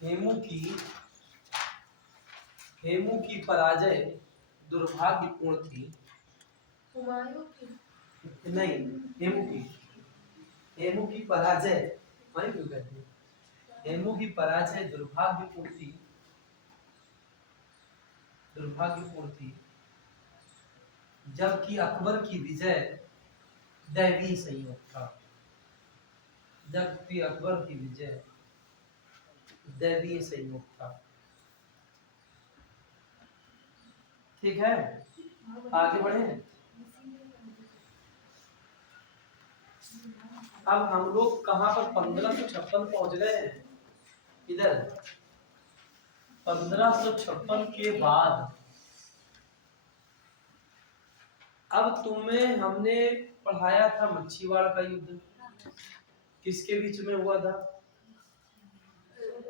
हेमू की पराजय दुर्भाग्यपूर्ण थी। हुमायूं की नहीं, हेमू की पराजय, मैं क्यों कहती हूँ, हेमू की पराजय दुर्भाग्यपूर्ण थी, जबकि अकबर की विजय दैवीय संयोग था। जबकि अकबर की विजय दैवीय संयोग था। ठीक है, आगे बढ़े। अब हम लोग कहां पर 1556 पहुंच गए हैं? इधर 1556 के बाद अब तुम्हें हमने पढ़ाया था मच्छीवाड़ का युद्ध, किसके बीच में हुआ था?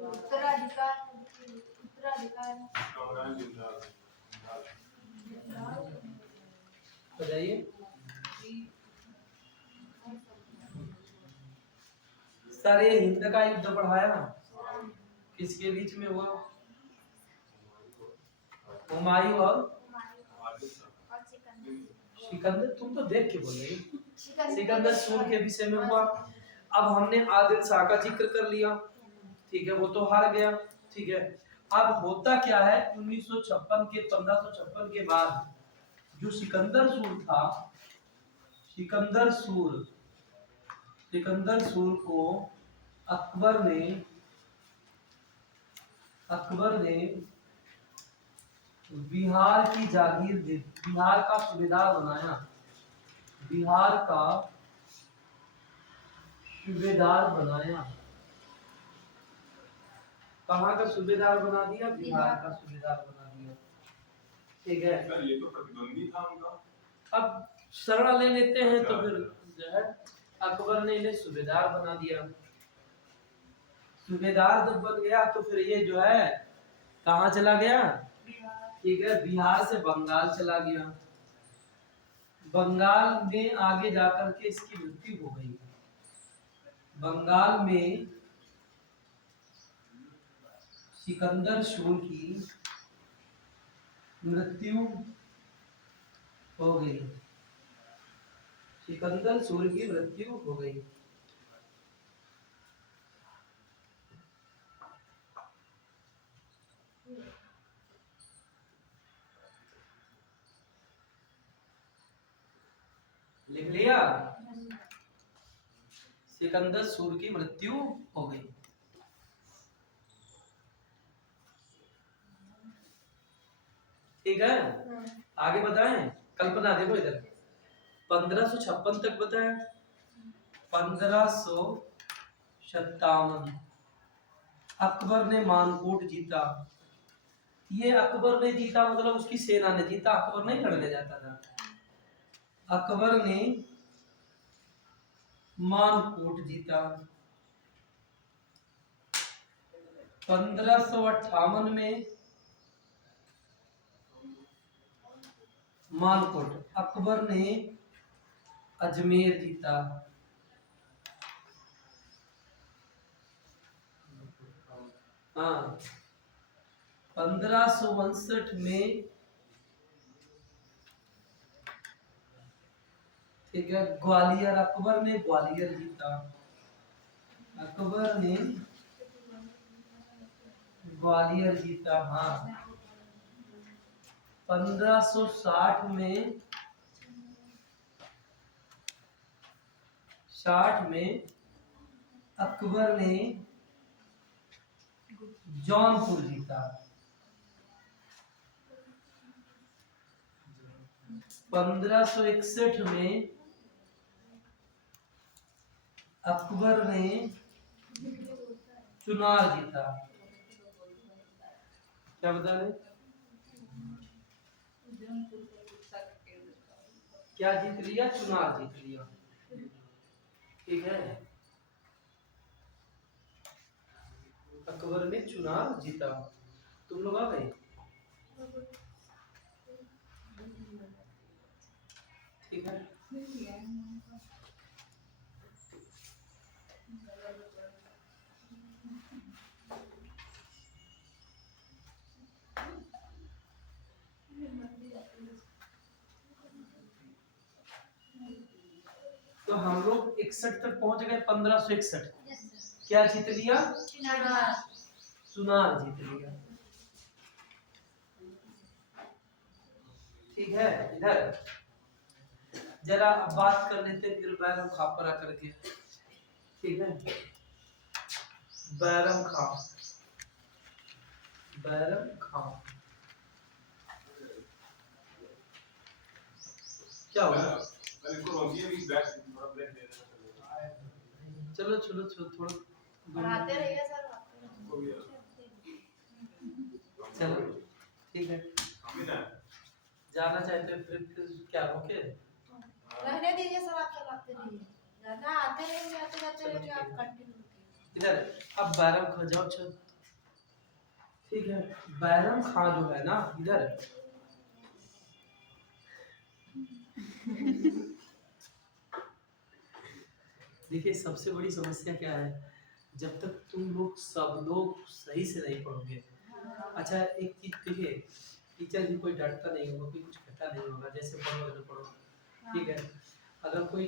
उत्तराधिकार कमरान जिंदाल बताइए। सर ये हिंद का युद्ध पढ़ाया, किसके बीच में हुआ? हुमायूं और सिकंदर। तुम तो देख के बोल रही हो। सिकंदर सूर के विषय में हुआ। अब हमने आदिल शाह का जिक्र कर लिया, ठीक है, वो तो हार गया, ठीक है। अब होता क्या है, 1956 के 1556 के बाद जो सिकंदर सूर था, सिकंदर सूर को अकबर ने बिहार की जागीर दे, बिहार का सूबेदार बनाया, बिहार का सूबेदार बनाया। कहाँ का सूबेदार बना दिया? बिहार का सूबेदार बना दिया, ठीक है। सर ये तो प्रतिद्वंदी था उनका। अब शरण ले लेते हैं तो फिर जो है अकबर ने इन्हें सूबेदार बना दिया। सूबेदार जब बन गया तो फिर ये जो है कहाँ चला गया? ठीक है, बिहार से बंगाल चला गया। बंगाल में आगे जाकर के इसकी मृत्यु हो गई। बंगाल में सिकंदर सूर की मृत्यु हो गई। सिकंदर सूर की मृत्यु हो गई। लिख लिया? सिकंदर सूर की मृत्यु हो गई। ठीक है, आगे बताएं। कल्पना देखो इधर, 1556 तक बताया। 1557 अकबर ने मानकोट जीता। ये अकबर ने जीता मतलब उसकी सेना ने जीता, अकबर नहीं लड़ने जाता था। अकबर ने मानकोट जीता। 1558 में मानकोट, अकबर ने अजमेर जीता। हाँ, 1559 में, ठीक है, ग्वालियर, अकबर ने ग्वालियर जीता। अकबर ने ग्वालियर जीता। हाँ, 1560 में, 60 में अकबर ने जौनपुर जीता। 1561 में अकबर ने चुनार जीता। क्या बता रहे? क्या जीत लिया? चुनार जीत लिया, ठीक है। अकबर ने चुनार जीता। तुम लोग आ गए? ठीक है। तो हम लोग 61 तक पहुंच गए। 1561 क्या जीत लिया? चुनार जीत लिया, ठीक है। इधर जरा अब बात कर लेते फिर बैरम खां पर आकर के, ठीक है। बैरम खां, बैरम खां क्या हुआ? चलो चलो चलो थोड़ा पढ़ाते रहिए सर। चलो ठीक है। जाना चाहते हैं फिर क्या रोके? रहने दीजिए सर, आप चलाते रहिए, ज्यादा आते रहेंगे आते जाते रहेंगे, आप कंटिन्यू रखिए। इधर अब बैरम खा जाओ चल, ठीक है। बैरम खां जो है ना इधर, देखिए सबसे बड़ी समस्या क्या है, जब तक तुम लोग सब लोग सही से नहीं पढ़ोगे। अच्छा एक चीज देखिए, टीचर भी कोई डांटता नहीं होगा, कोई कुछ कहता नहीं होगा, जैसे पढ़ो वैसे पढ़ो, ठीक है। अगर कोई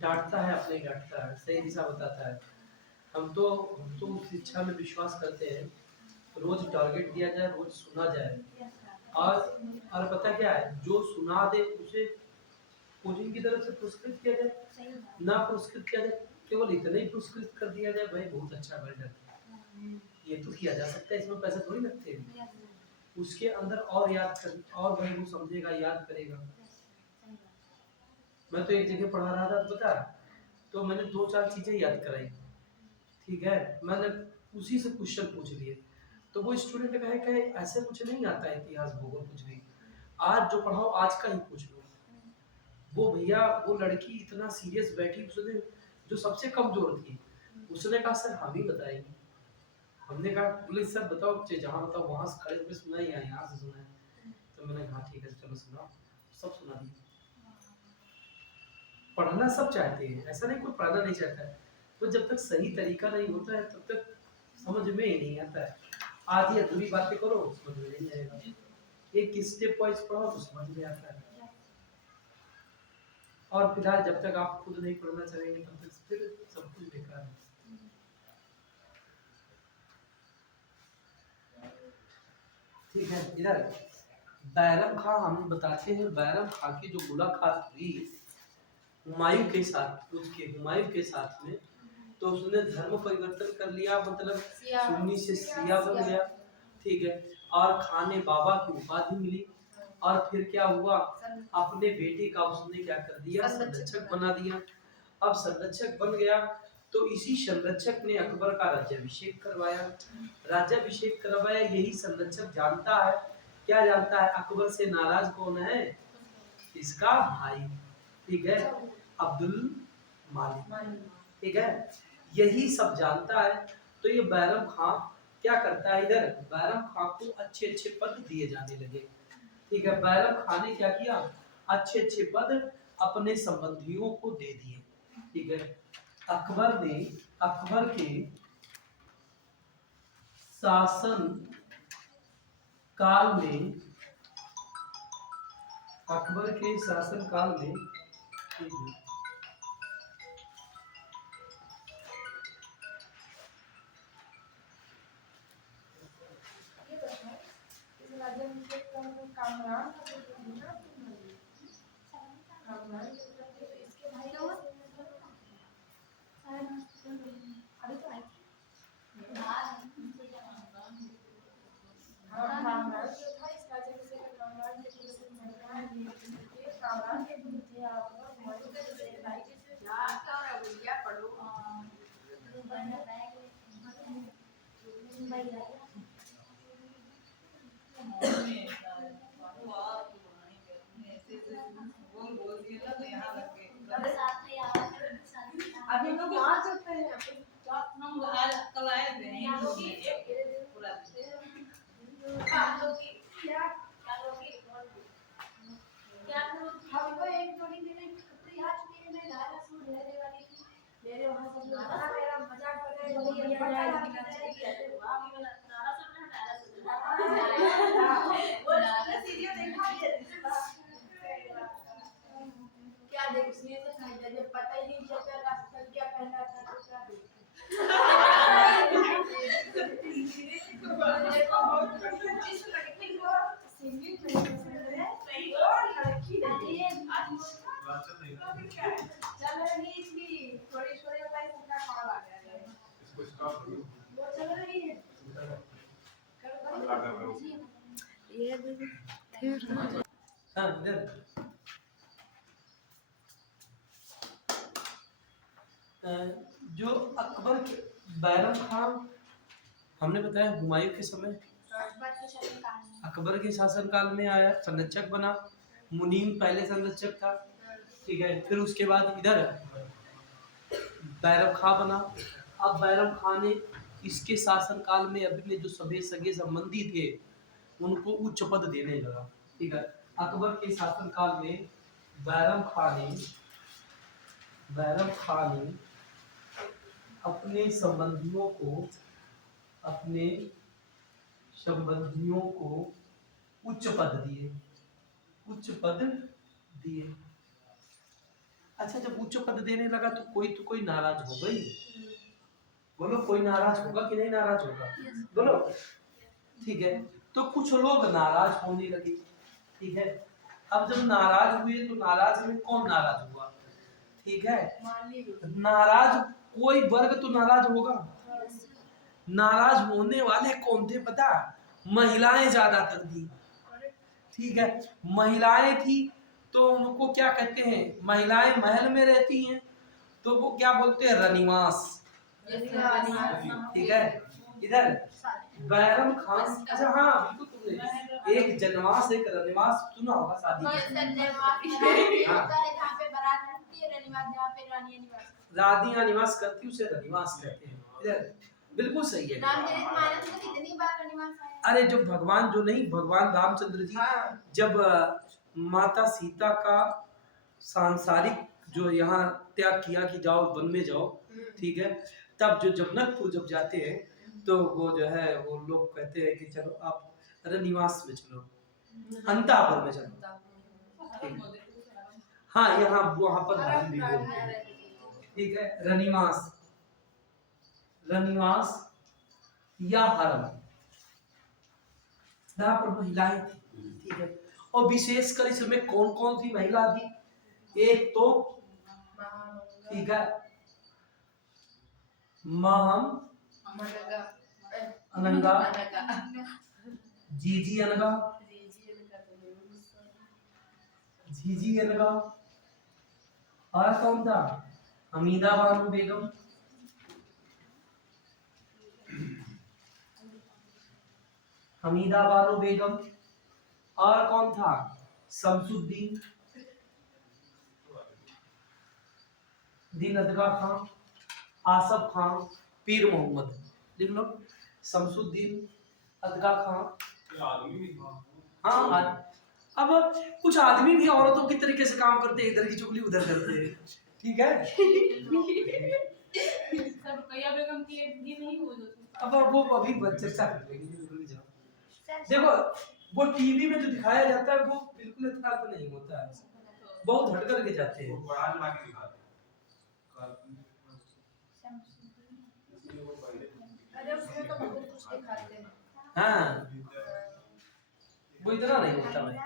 डांटता है अपने डांटता है, सही दिशा बताता है। हम तो शिक्षा में विश्वास करते हैं, रोज टारगेट दिया जाए, रोज सुना जाए, और पता क्या है, जो सुना दे उसे कोचिंग की तरफ से पुरस्कृत किया जाए, ना पुरस्कृत किया जाए, केवल इतना ही पुरस्कृत कर दिया जाए, भाई बहुत अच्छा बेटर, ये तो किया जा सकता है, इसमें पैसे थोड़ी लगते हैं। उसके अंदर और याद कर, और भाई वो समझेगा, याद करेगा। मैं तो एक जगह पढ़ा रहा था तो पता, तो मैंने 2-4 चीजें याद कराई, ठीक है, मैंने उसी से क्वेश्चन पूछ लिए, तो वो स्टूडेंट कहे ऐसे कुछ नहीं आता है, इतिहास भूगोल कुछ भी, आज जो पढ़ाओ आज का ही पूछ लो। वो भैया वो लड़की इतना सीरियस बैठी, उसने जो सबसे कमजोर थी, उसने कहा सर हम ही बताएंगे। हमने कहा बोले सर बताओ, जहाँ बताओ वहां से खड़े होकर सुना ही, यहाँ से सुना है। तो मैंने कहा ठीक है चलो सुनाओ, सब सुना दिया। पढ़ना सब चाहते हैं, ऐसा नहीं कोई पढ़ना नहीं चाहता है, तो जब तक सही तरीका नहीं होता है तब तक समझ में ही नहीं आता है। आधी अधूरी बातें करो समझ में नहीं आएगा, एक स्टेप वाइज पढ़ो तो समझ में आता है। और फिलहाल जब तक आप खुद नहीं पढ़ना चाहेंगे तब तक फिर सब कुछ बेकार है। ठीक है, इधर बैरम खां हम बताते हैं, बैरम खां की जो मुलाकात हुई हुमायूं के साथ, उसके हुमायूं के साथ में, तो उसने धर्म परिवर्तन कर लिया, मतलब सुन्नी से शिया बन गया, ठीक है। और खाने बाबा की उपाधि मिली, और फिर क्या हुआ, अपने बेटे का उसने क्या कर दिया, संरक्षक बना दिया। अब संरक्षक बन गया तो इसी संरक्षक ने अकबर का राज्याभिषेक करवाया, राज्याभिषेक करवाया। यही संरक्षक जानता है, क्या जानता है, अकबर से नाराज कौन है, इसका भाई, ठीक है, अब्दुल मालिक, ठीक है, यही सब जानता है। तो ये बैरम खां क्या करता है, इधर बैरम खां को अच्छे अच्छे पद दिए जाने लगे, ठीक है। बैरम खां ने क्या किया, अच्छे अच्छे पद अपने संबंधियों को दे दिए, ठीक है। अकबर ने अकबर के शासन काल में, अकबर के शासन काल में, अभी लोग आ सकते हैं, हम आज कल आए थे पूरा हमको एक जोड़ी मैंने याद किए, मैं लाला सूट लेने वाली थी, मेरे वहां सब लोग मेरा मजाक कर रहे हैं, ये पता है नारा सूट में नारा सूट वो सीरियस देखा क्या देख, उसने तो खाई जब पता ही नहीं चलता रास्ता क्या पहना था तो क्या देखो बहुत जिस लड़की को सिंगिंग नहीं पसंद है, सही और लड़की नहीं चल रही थी, थोड़ी थोड़ी बताई सबका कॉल आ गया है, इसको स्टॉप करो, वो चल रही है ये हाँ इधर जो अकबर के बैरम खां हमने बताया हुमायूं के समय, अकबर के शासन काल में आया, संरक्षक बना, मुनीम पहले संरक्षक था, ठीक है। फिर उसके बाद इधर बैरम खां बना। अब बैरम खां ने इसके शासनकाल में अपने जो सभी सगे संबंधी थे उनको उच्च पद देने लगा, ठीक है। अकबर के शासनकाल में बैरम खां ने अपने संबंधियों को उच्च पद दिए। अच्छा, जब उच्च पद देने लगा तो कोई नाराज हो गई। बोलो, कोई नाराज होगा कि नहीं नाराज होगा? बोलो, ठीक है। तो कुछ लोग नाराज होने लगे, ठीक है। अब जब नाराज हुए तो नाराज में कौन नाराज हुआ, ठीक है। नाराज कोई वर्ग तो नाराज होगा। नाराज होने वाले कौन थे पता? महिलाएं ज्यादातर थी, ठीक है। महिलाएं थी तो उनको क्या कहते हैं, महिलाएं महल में रहती हैं तो वो क्या बोलते हैं, रनिवास, ठीक है। इधर बैरम खान, अच्छा हाँ बिल्कुल, तुमने एक जनवास एक रनिवास सुना होगा शादी राधियां निवास करती उसे रनिवास कहते हैं। इधर बिल्कुल सही है। अरे जो भगवान रामचंद्र जी जब माता सीता का सांसारिक जो यहाँ त्याग किया कि जाओ वन में जाओ, ठीक है, तब जो जनकपुर जब जाते हैं तो वो जो है वो लोग कहते हैं कि चलो आप रनिवास में चलो, अंतापुर में चलो। हाँ, यहाँ वहां पर हरम भी बोलते हैं, ठीक है। रनिवास या हरम, यहाँ पर महिलाएं थी, ठीक है। और विशेषकर इसमें कौन कौन सी महिला थी? एक तो, ठीक है, महम अनंगा, जीजी अनगा, और कौन था? हमीदा बानो बेगम, और कौन था? शमसुद्दीन अदगा खां, आसफ खां, पीर मोहम्मद। लिख लो, शमसुद्दीन अदगा खां। हाँ, अब कुछ आदमी भी औरतों की तरीके से काम करते हैं, इधर की चुगली उधर करते हैं, ठीक है। रुकैया बेगम की एक भी नहीं हुई। अब वो अभी चर्चा कर लेंगे। देखो, वो टीवी में जो दिखाया जाता है वो बिल्कुल यथार्थ नहीं होता है, बहुत हट करके जाते हैं। हाँ, वो इतना नहीं होता भाई,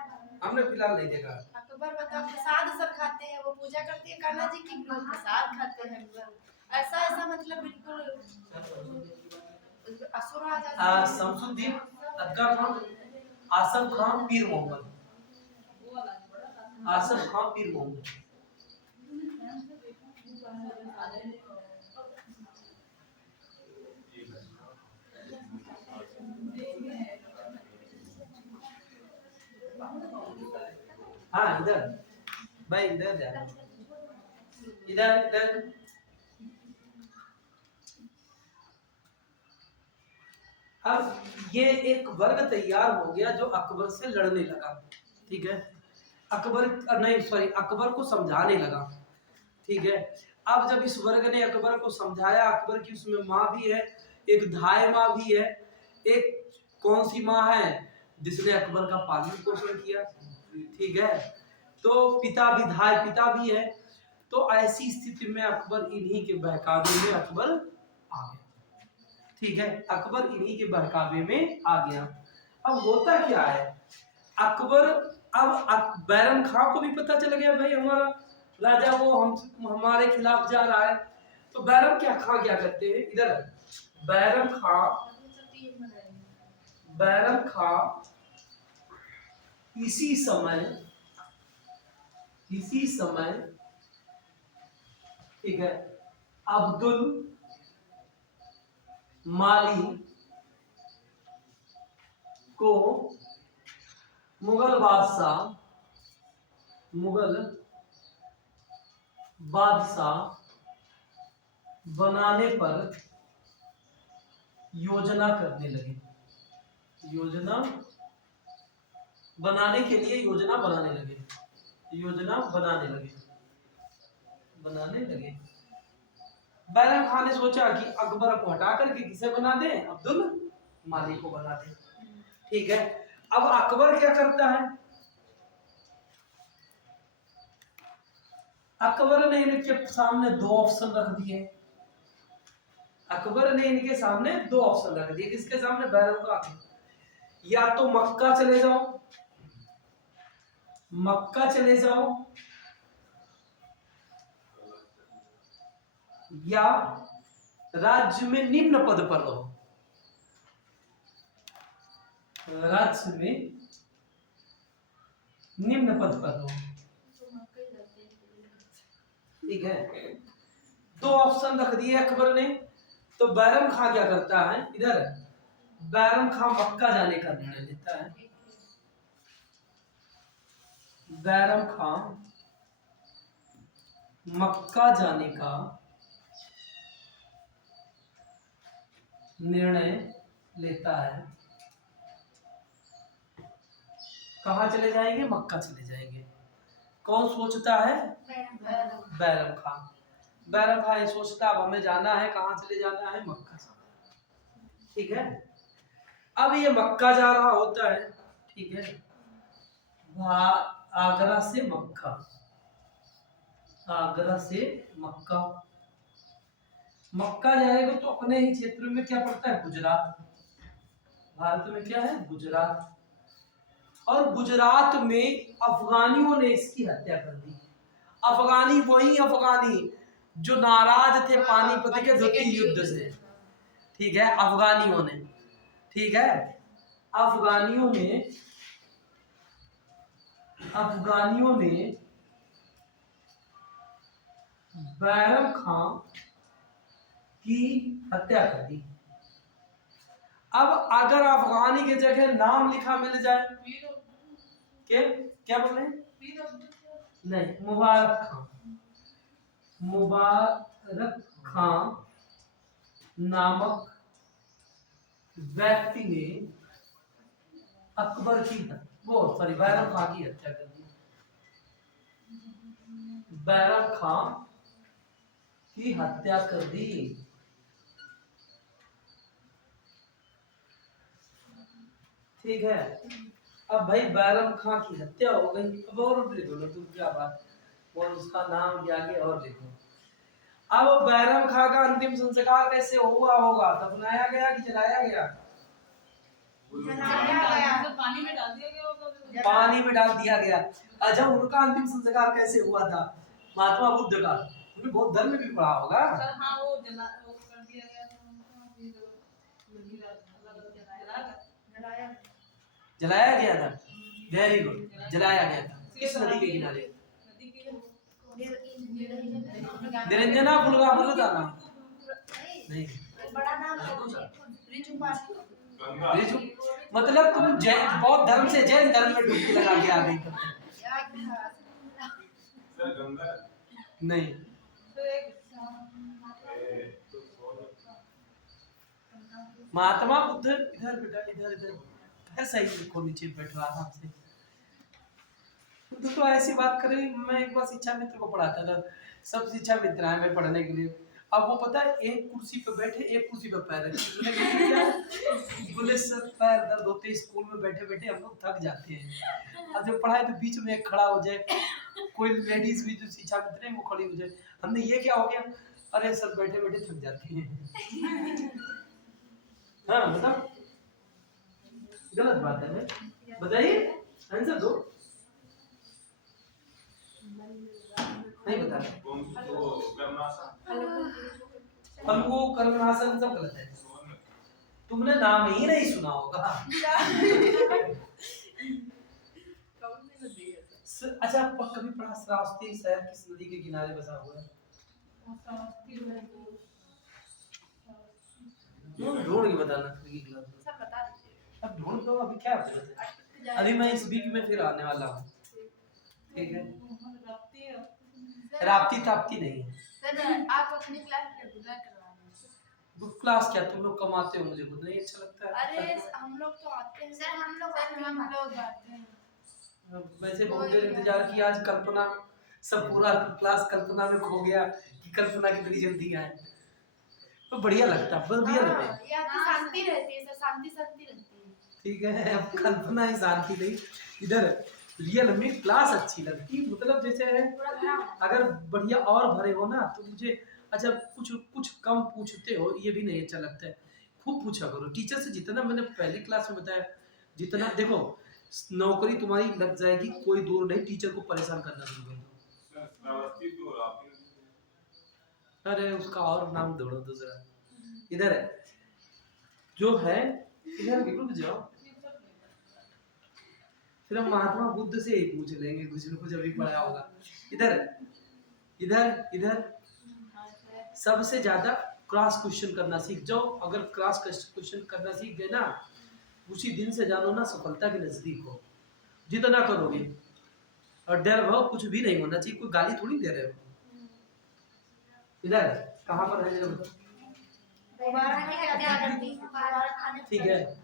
हमने फिलहाल नहीं देखा। अकबर बताओ, प्रसाद सब खाते हैं, वो पूजा करते हैं कान्हा जी की, प्रसाद खाते हैं, ऐसा मतलब बिल्कुल असुर आ जाता है। शमसुद्दीन अदगा खां, आसफ खां, पीर मोहम्मद। हाँ, इधर भाई, इधर जा, इधर अब ये एक वर्ग तैयार हो गया जो अकबर से लड़ने लगा, ठीक है। अकबर को समझाने लगा, ठीक है। अब जब इस वर्ग ने अकबर को समझाया, अकबर की उसमें माँ भी है, एक धाय माँ भी है। एक कौन सी माँ है? जिसने अकबर का पालन पोषण किया, ठीक है। तो पिता भी, धाय पिता भी है। तो ऐसी स्थिति में अकबर इन्हीं के बहकावे में अकबर आ गया, ठीक है। अकबर इन्हीं के बहकावे में आ गया। अब होता क्या है, अकबर, अब बैरम खां को भी पता चल गया भाई हमारा राजा वो हमारे खिलाफ जा रहा है। तो बैरम खां क्या करते हैं, इधर बैरम खां इसी समय, ठीक है, अब्दुल माली को मुगल बादशाह मुगल बादशाह बनाने पर योजना करने लगे। योजना बनाने के लिए योजना बनाने लगे। योजना बनाने लगे। बैरम खान ने सोचा कि अकबर को हटा करके किसे बना दे, अब्दुल मालिक को बना दे। ठीक है, अब अकबर क्या करता है, अकबर ने इनके सामने दो ऑप्शन रख दिए। अकबर ने इनके सामने दो ऑप्शन रख दिए। किसके सामने? बैरम का। या तो मक्का चले जाओ, मक्का चले जाओ, या राज्य में निम्न पद पर रहो। राज्य में निम्न पद पर रहो। ठीक है, दो ऑप्शन रख दिए अकबर ने। तो बैरम खां क्या करता है, इधर बैरम खां मक्का जाने का निर्णय लेता है। बैरम खां मक्का जाने का निर्णय लेता है। कहाँ चले जाएंगे? मक्का चले जाएंगे। कौन सोचता है? बैरम खां। बैरम खां ये सोचता अब हमें जाना है, कहाँ चले जाना है? मक्का। ठीक है, अब ये मक्का जा रहा होता है। ठीक है, आगरा से मक्का, आगरा से मक्का। मक्का जाएगा तो अपने ही क्षेत्र में क्या पड़ता है? गुजरात। भारत में क्या है? गुजरात। और गुजरात में अफगानियों ने इसकी हत्या कर दी। अफगानी वही अफगानी जो नाराज थे पानीपत के द्वितीय युद्ध से। ठीक है, अफगानियों ने, ठीक है, अफगानियों ने बैरम खां की हत्या कर दी। अब अगर अफगानी की जगह नाम लिखा मिल जाए, क्या बोले? नहीं, मुबारक खां। मुबारक खां नामक व्यक्ति ने अकबर की बैरम खां की हत्या कर दी। बैरम खां की हत्या कर दी। ठीक है, अब भाई बैरम खां की हत्या हो गई। अब और लिखो ना तुम, क्या बात, और उसका नाम क्या आगे और लिखो। अब बैरम खां का अंतिम संस्कार कैसे हुआ होगा? दफनाया गया कि जलाया गया? पानी में डाल दिया गया होगा। पानी में डाल दिया गया। अच्छा, उनका अंतिम संस्कार कैसे हुआ था? महात्मा बुद्ध का, उन्हें बहुत धर्म भी पढ़ा होगा। सर हाँ, वो कर दिया गया था। जलाया गया था। वेरी गुड, जलाया गया था। किस नदी के किनारे? निरंजना फुलगा नहीं, बड़ा नाम रिजु, मतलब तुम जैन बौद्ध धर्म से जैन धर्म में डुबकी लगा के आ गई। नहीं, महात्मा बुद्ध, इधर बेटा, इधर ऐसा ही लिखो, नीचे बैठो आराम से। तो ऐसी बात करें, मैं एक बार शिक्षा मित्र को पढ़ाता था। सब शिक्षा मित्र आए मैं पढ़ने के लिए। अब वो पता है, एक कुर्सी पे बैठे, एक कुर्सी पे पैर रखे। बोले सर पैर दर्द होते, स्कूल में बैठे बैठे हम लोग थक जाते हैं। अब जब पढ़ाए तो बीच में एक खड़ा हो जाए, कोई लेडीज भी जो शिक्षा मित्र है वो खड़ी हो जाए। हमने ये क्या हो गया? अरे सर बैठे बैठे थक जाते हैं। हाँ मतलब गलत बात है। बताइए, आंसर दो। नहीं बता रहे। फल्गु कर्मनासन सब गलत है। तुमने नाम ही नहीं सुना होगा। अच्छा, कभी पढ़ा श्रावस्ती शहर किस नदी के किनारे बसा हुआ है? ढूंढ के बताना। सब बता दीजिए। अब ढूंढ दो, अभी क्या है? अभी मैं इस वीक में फिर आने वाला हूँ। ठीक है, रफ्ती राप्ती ताप्ती नहीं है। सर आप अपनी क्लास रेगुलर करवा दें। बुक क्लास क्या तुम लोग कमाते हो, मुझे खुद नहीं अच्छा लगता है। अरे हम लोग तो आते हैं सर, हम लोग आते हैं। वैसे बहुत देर इंतजार किया, आज कल्पना सब पूरा क्लास कल्पना में खो गया कि कल्पना कितनी जल्दी आए, तो बढ़िया लगता है, बढ़िया लगे। यहाँ की शांति रहती है सर, शांति शांति रहती है। ठीक है, अब कल्पना ही शांति नहीं, इधर रियल में क्लास अच्छी लगती, मतलब जैसे है अगर बढ़िया और भरे हो ना तो मुझे अच्छा कुछ कुछ कम पूछते हो ये भी नहीं अच्छा लगता है, खूब पूछा करो टीचर से, जितना मैंने पहली क्लास में बताया, जितना देखो नौकरी तुम्हारी लग जाएगी, कोई दूर नहीं, टीचर को परेशान करना शुरू कर दो। सर श्रावस्ती तो आपके अरे उसका और नाम ढूंढो दूसरा, इधर है जो है, इधर रुक जाओ, फिर हम महात्मा बुद्ध से ही पूछ लेंगे कुछ न कुछ, अभी पढ़ा होगा। इधर इधर इधर सबसे ज्यादा क्रॉस क्वेश्चन करना सीख जाओ, अगर क्रॉस क्वेश्चन करना सीख गए ना, उसी दिन से जानो ना सफलता के नजदीक हो, जितना करोगे। और डर भाव कुछ भी नहीं होना चाहिए, कोई गाली थोड़ी दे रहे हो। इधर कहाँ पर है जरा बताओ। ठीक है,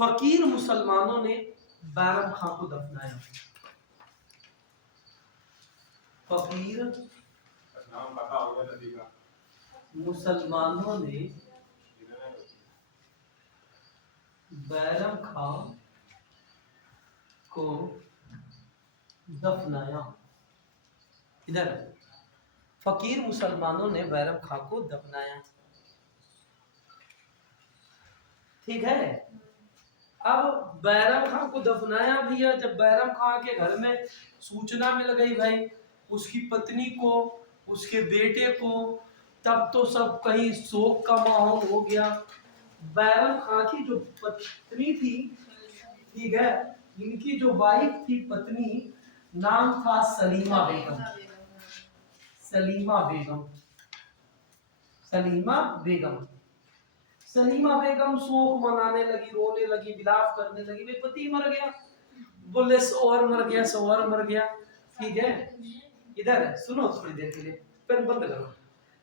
फकीर मुसलमानों ने बैरम खां को दफनाया। फकीर नाम पता होगा नदी का। मुसलमानों ने बैरम खां को दफनाया। इधर फकीर मुसलमानों ने बैरम खां को दफनाया। ठीक है, अब बैरम खां को दफनाया भैया, जब बैरम खां के घर में सूचना मिल गई भाई, उसकी पत्नी को, उसके बेटे को, तब तो सब कहीं शोक का माहौल हो गया। बैरम खां की जो पत्नी थी, ठीक है, इनकी जो वाइफ थी, पत्नी, नाम था सलीमा बेगम। सलीमा बेगम, सलीमा बेगम, सलीमा बेगम शोक मनाने लगी, रोने लगी, विलाप करने लगी, वे पति मर गया, बोले सोहर मर गया, सोहर मर गया। ठीक है, इधर सुनो थोड़ी देर के लिए, पेन बंद करो।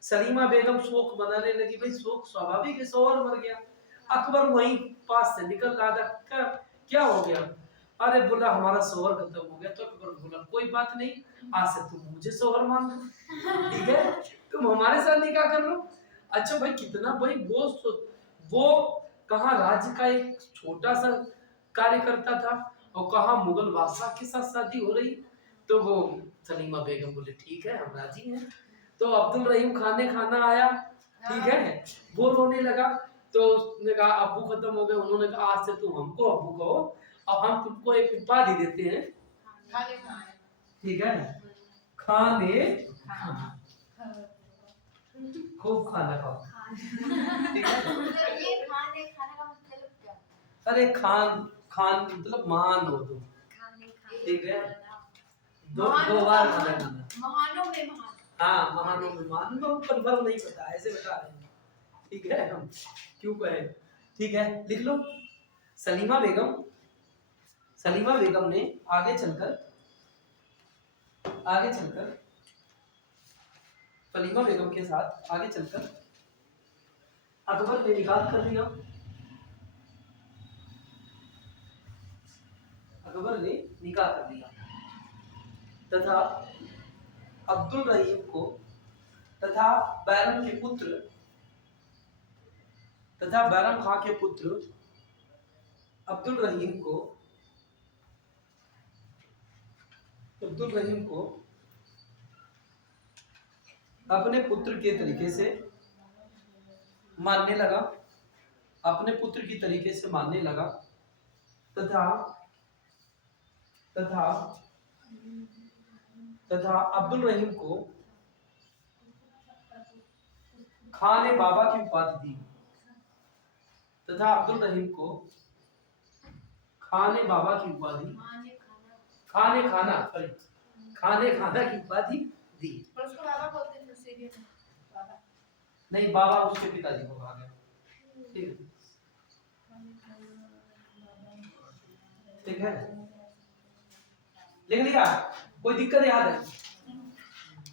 सलीमा बेगम शोक मनाने लगी, भाई शोक स्वाभाविक है, सोहर मर गया। अकबर वहीं पास से निकल रहा था, क्या हो गया? अरे बोला हमारा सोहर खत्म हो गया। तो अकबर बोला कोई बात नहीं, आज से तुम मुझे सोहर मान लो, ठीक है, तुम हमारे साथ निकाह कर लो। अच्छा भाई कितना भाई, वो कहाँ राज्य का एक छोटा सा कार्यकर्ता था और कहाँ मुगल बादशाह के साथ शादी हो रही। तो वो सलीमा बेगम बोले ठीक है हम राजी हैं। तो अब्दुल रहीम खान ने खाना आया, ठीक है, वो रोने लगा। तो उसने कहा अब्बू खत्म हो गए, उन्होंने कहा आज से तुम हमको अब्बू कहो और हम तुमको एक उपाधि देते हैं, ठीक है, खाने खूब खाना खाओ, ठीक है। ये खाने खाने का मतलब क्या? अरे खान मतलब महान हो तुम, ठीक है, दो बार खाना खाना। महानों में महान। हाँ महानों में महान, तो कन्फर्म नहीं पता, ऐसे बता रहे हैं, ठीक है, हम क्यों कहें, ठीक है, लिख लो। सलीमा बेगम ने आगे चलकर सलीमा बेगम के साथ आगे चलकर अकबर ने निकाह कर लिया। अकबर ने निकाह कर लिया तथा अब्दुल रहीम को तथा बैरम के पुत्र तथा बैरम खां के पुत्र अब्दुल रहीम को अपने पुत्र के तरीके से मानने लगा, अपने पुत्र की तरीके से मानने लगा तथा अब्दुल रहीम को खाने बाबा की उपाधि दी तथा अब्दुल रहीम को खाने बाबा की उपाधि खाने खाना की उपाधि दी। और उसको बाबा बोलते थे सीरियस बाबा। नहीं बाबा उसके पिताजी को कहा गया, ठीक है, ठीक है। लिख लिया? कोई दिक्कत याद है?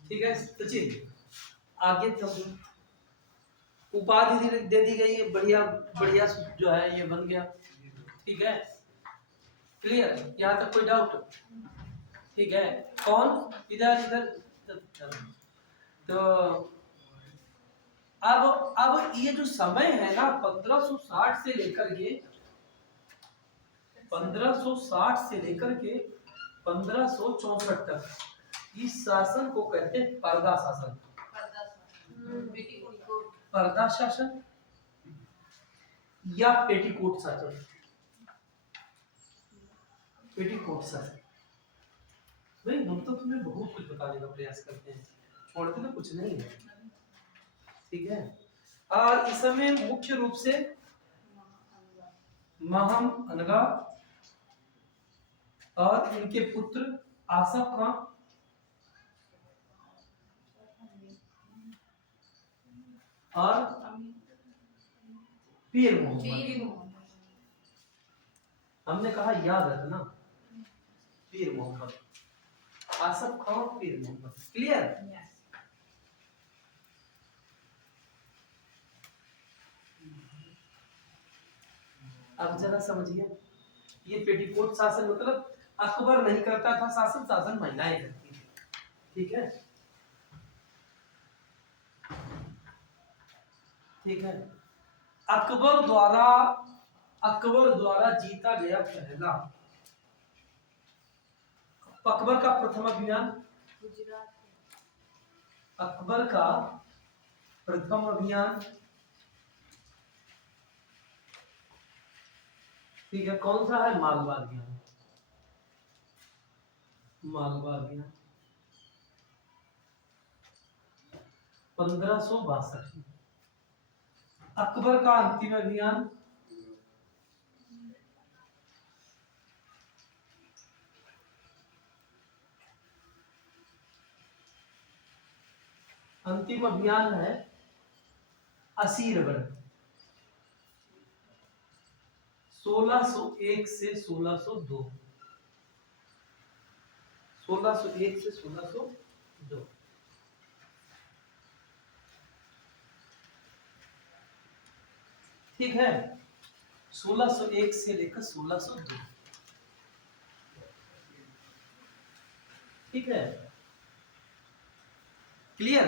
ठीक है सचिन, आगे चलो। उपाधि दे दी गई है, बढ़िया बढ़िया जो है ये बन गया। ठीक है, क्लियर? यहाँ तक कोई डाउट? ठीक है, कौन इधर इधर? तो अब ये जो समय है ना 1560 से लेकर के 1564 तक, इस शासन को कहते हैं पर्दा शासन। पर्दा शासन या पेटीकोट शासन। पेटीकोट शासन। भाई हम तो तुम्हें बहुत कुछ बताने का प्रयास करते हैं, छोड़ते तो कुछ नहीं है। ठीक है, और इस समय मुख्य रूप से महम अनगा और इनके पुत्र आसफ खां और पीर मोहम्मद। हमने कहा याद रखना, पीर मोहम्मद, आसफ खां, पीर मोहम्मद। क्लियर? अब जरा समझिए, ये पेटीकोट शासन मतलब अकबर नहीं करता था शासन, शासन महिलाएं करती थी। ठीक है, ठीक है। अकबर द्वारा जीता गया पहला, अकबर का प्रथम अभियान, अकबर का प्रथम अभियान, ठीक है, कौन सा है? मालवा अभियान। मालवा अभियान 1562। अकबर का अंतिम अभियान है असीरगढ़, 1601 से 1602। 1601 से 1602। ठीक है, 1601 से लेकर 1602। ठीक है, क्लियर?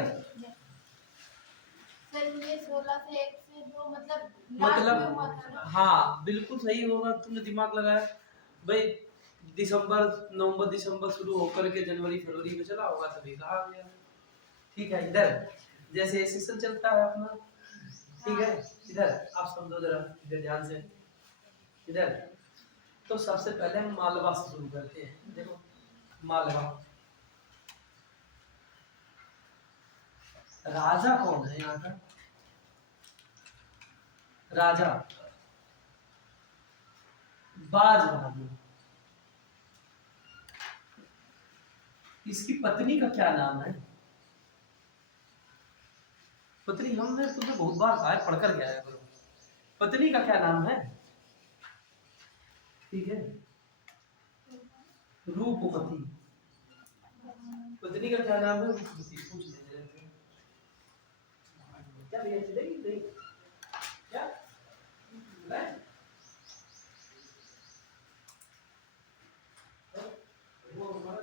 सर ये 16 से 1 से 2 मतलब लास्ट में हुआ था ना? हाँ बिल्कुल सही होगा, तुमने दिमाग लगाया भाई। नवंबर दिसंबर शुरू होकर के जनवरी फरवरी में चला होगा, तभी कहा गया। ठीक है, इधर जैसे सेशन चलता है अपना, ठीक है, इधर आप समझो जरा, इधर ध्यान से, इधर। तो सबसे पहले हम मालवा से शुरू करते हैं। देखो मालवा, राजा कौन है यहाँ का? राजा बाज बहादुर। इसकी पत्नी का क्या नाम है? पत्नी हमने तुम्हें बहुत बार कहा है, पढ़कर गया है करो। पत्नी का क्या नाम है? ठीक है, रूपमती। पत्नी का क्या नाम है? रूपमती। पूछ लीजिए क्या भैया, चलेगी नहीं क्या? वो हमारा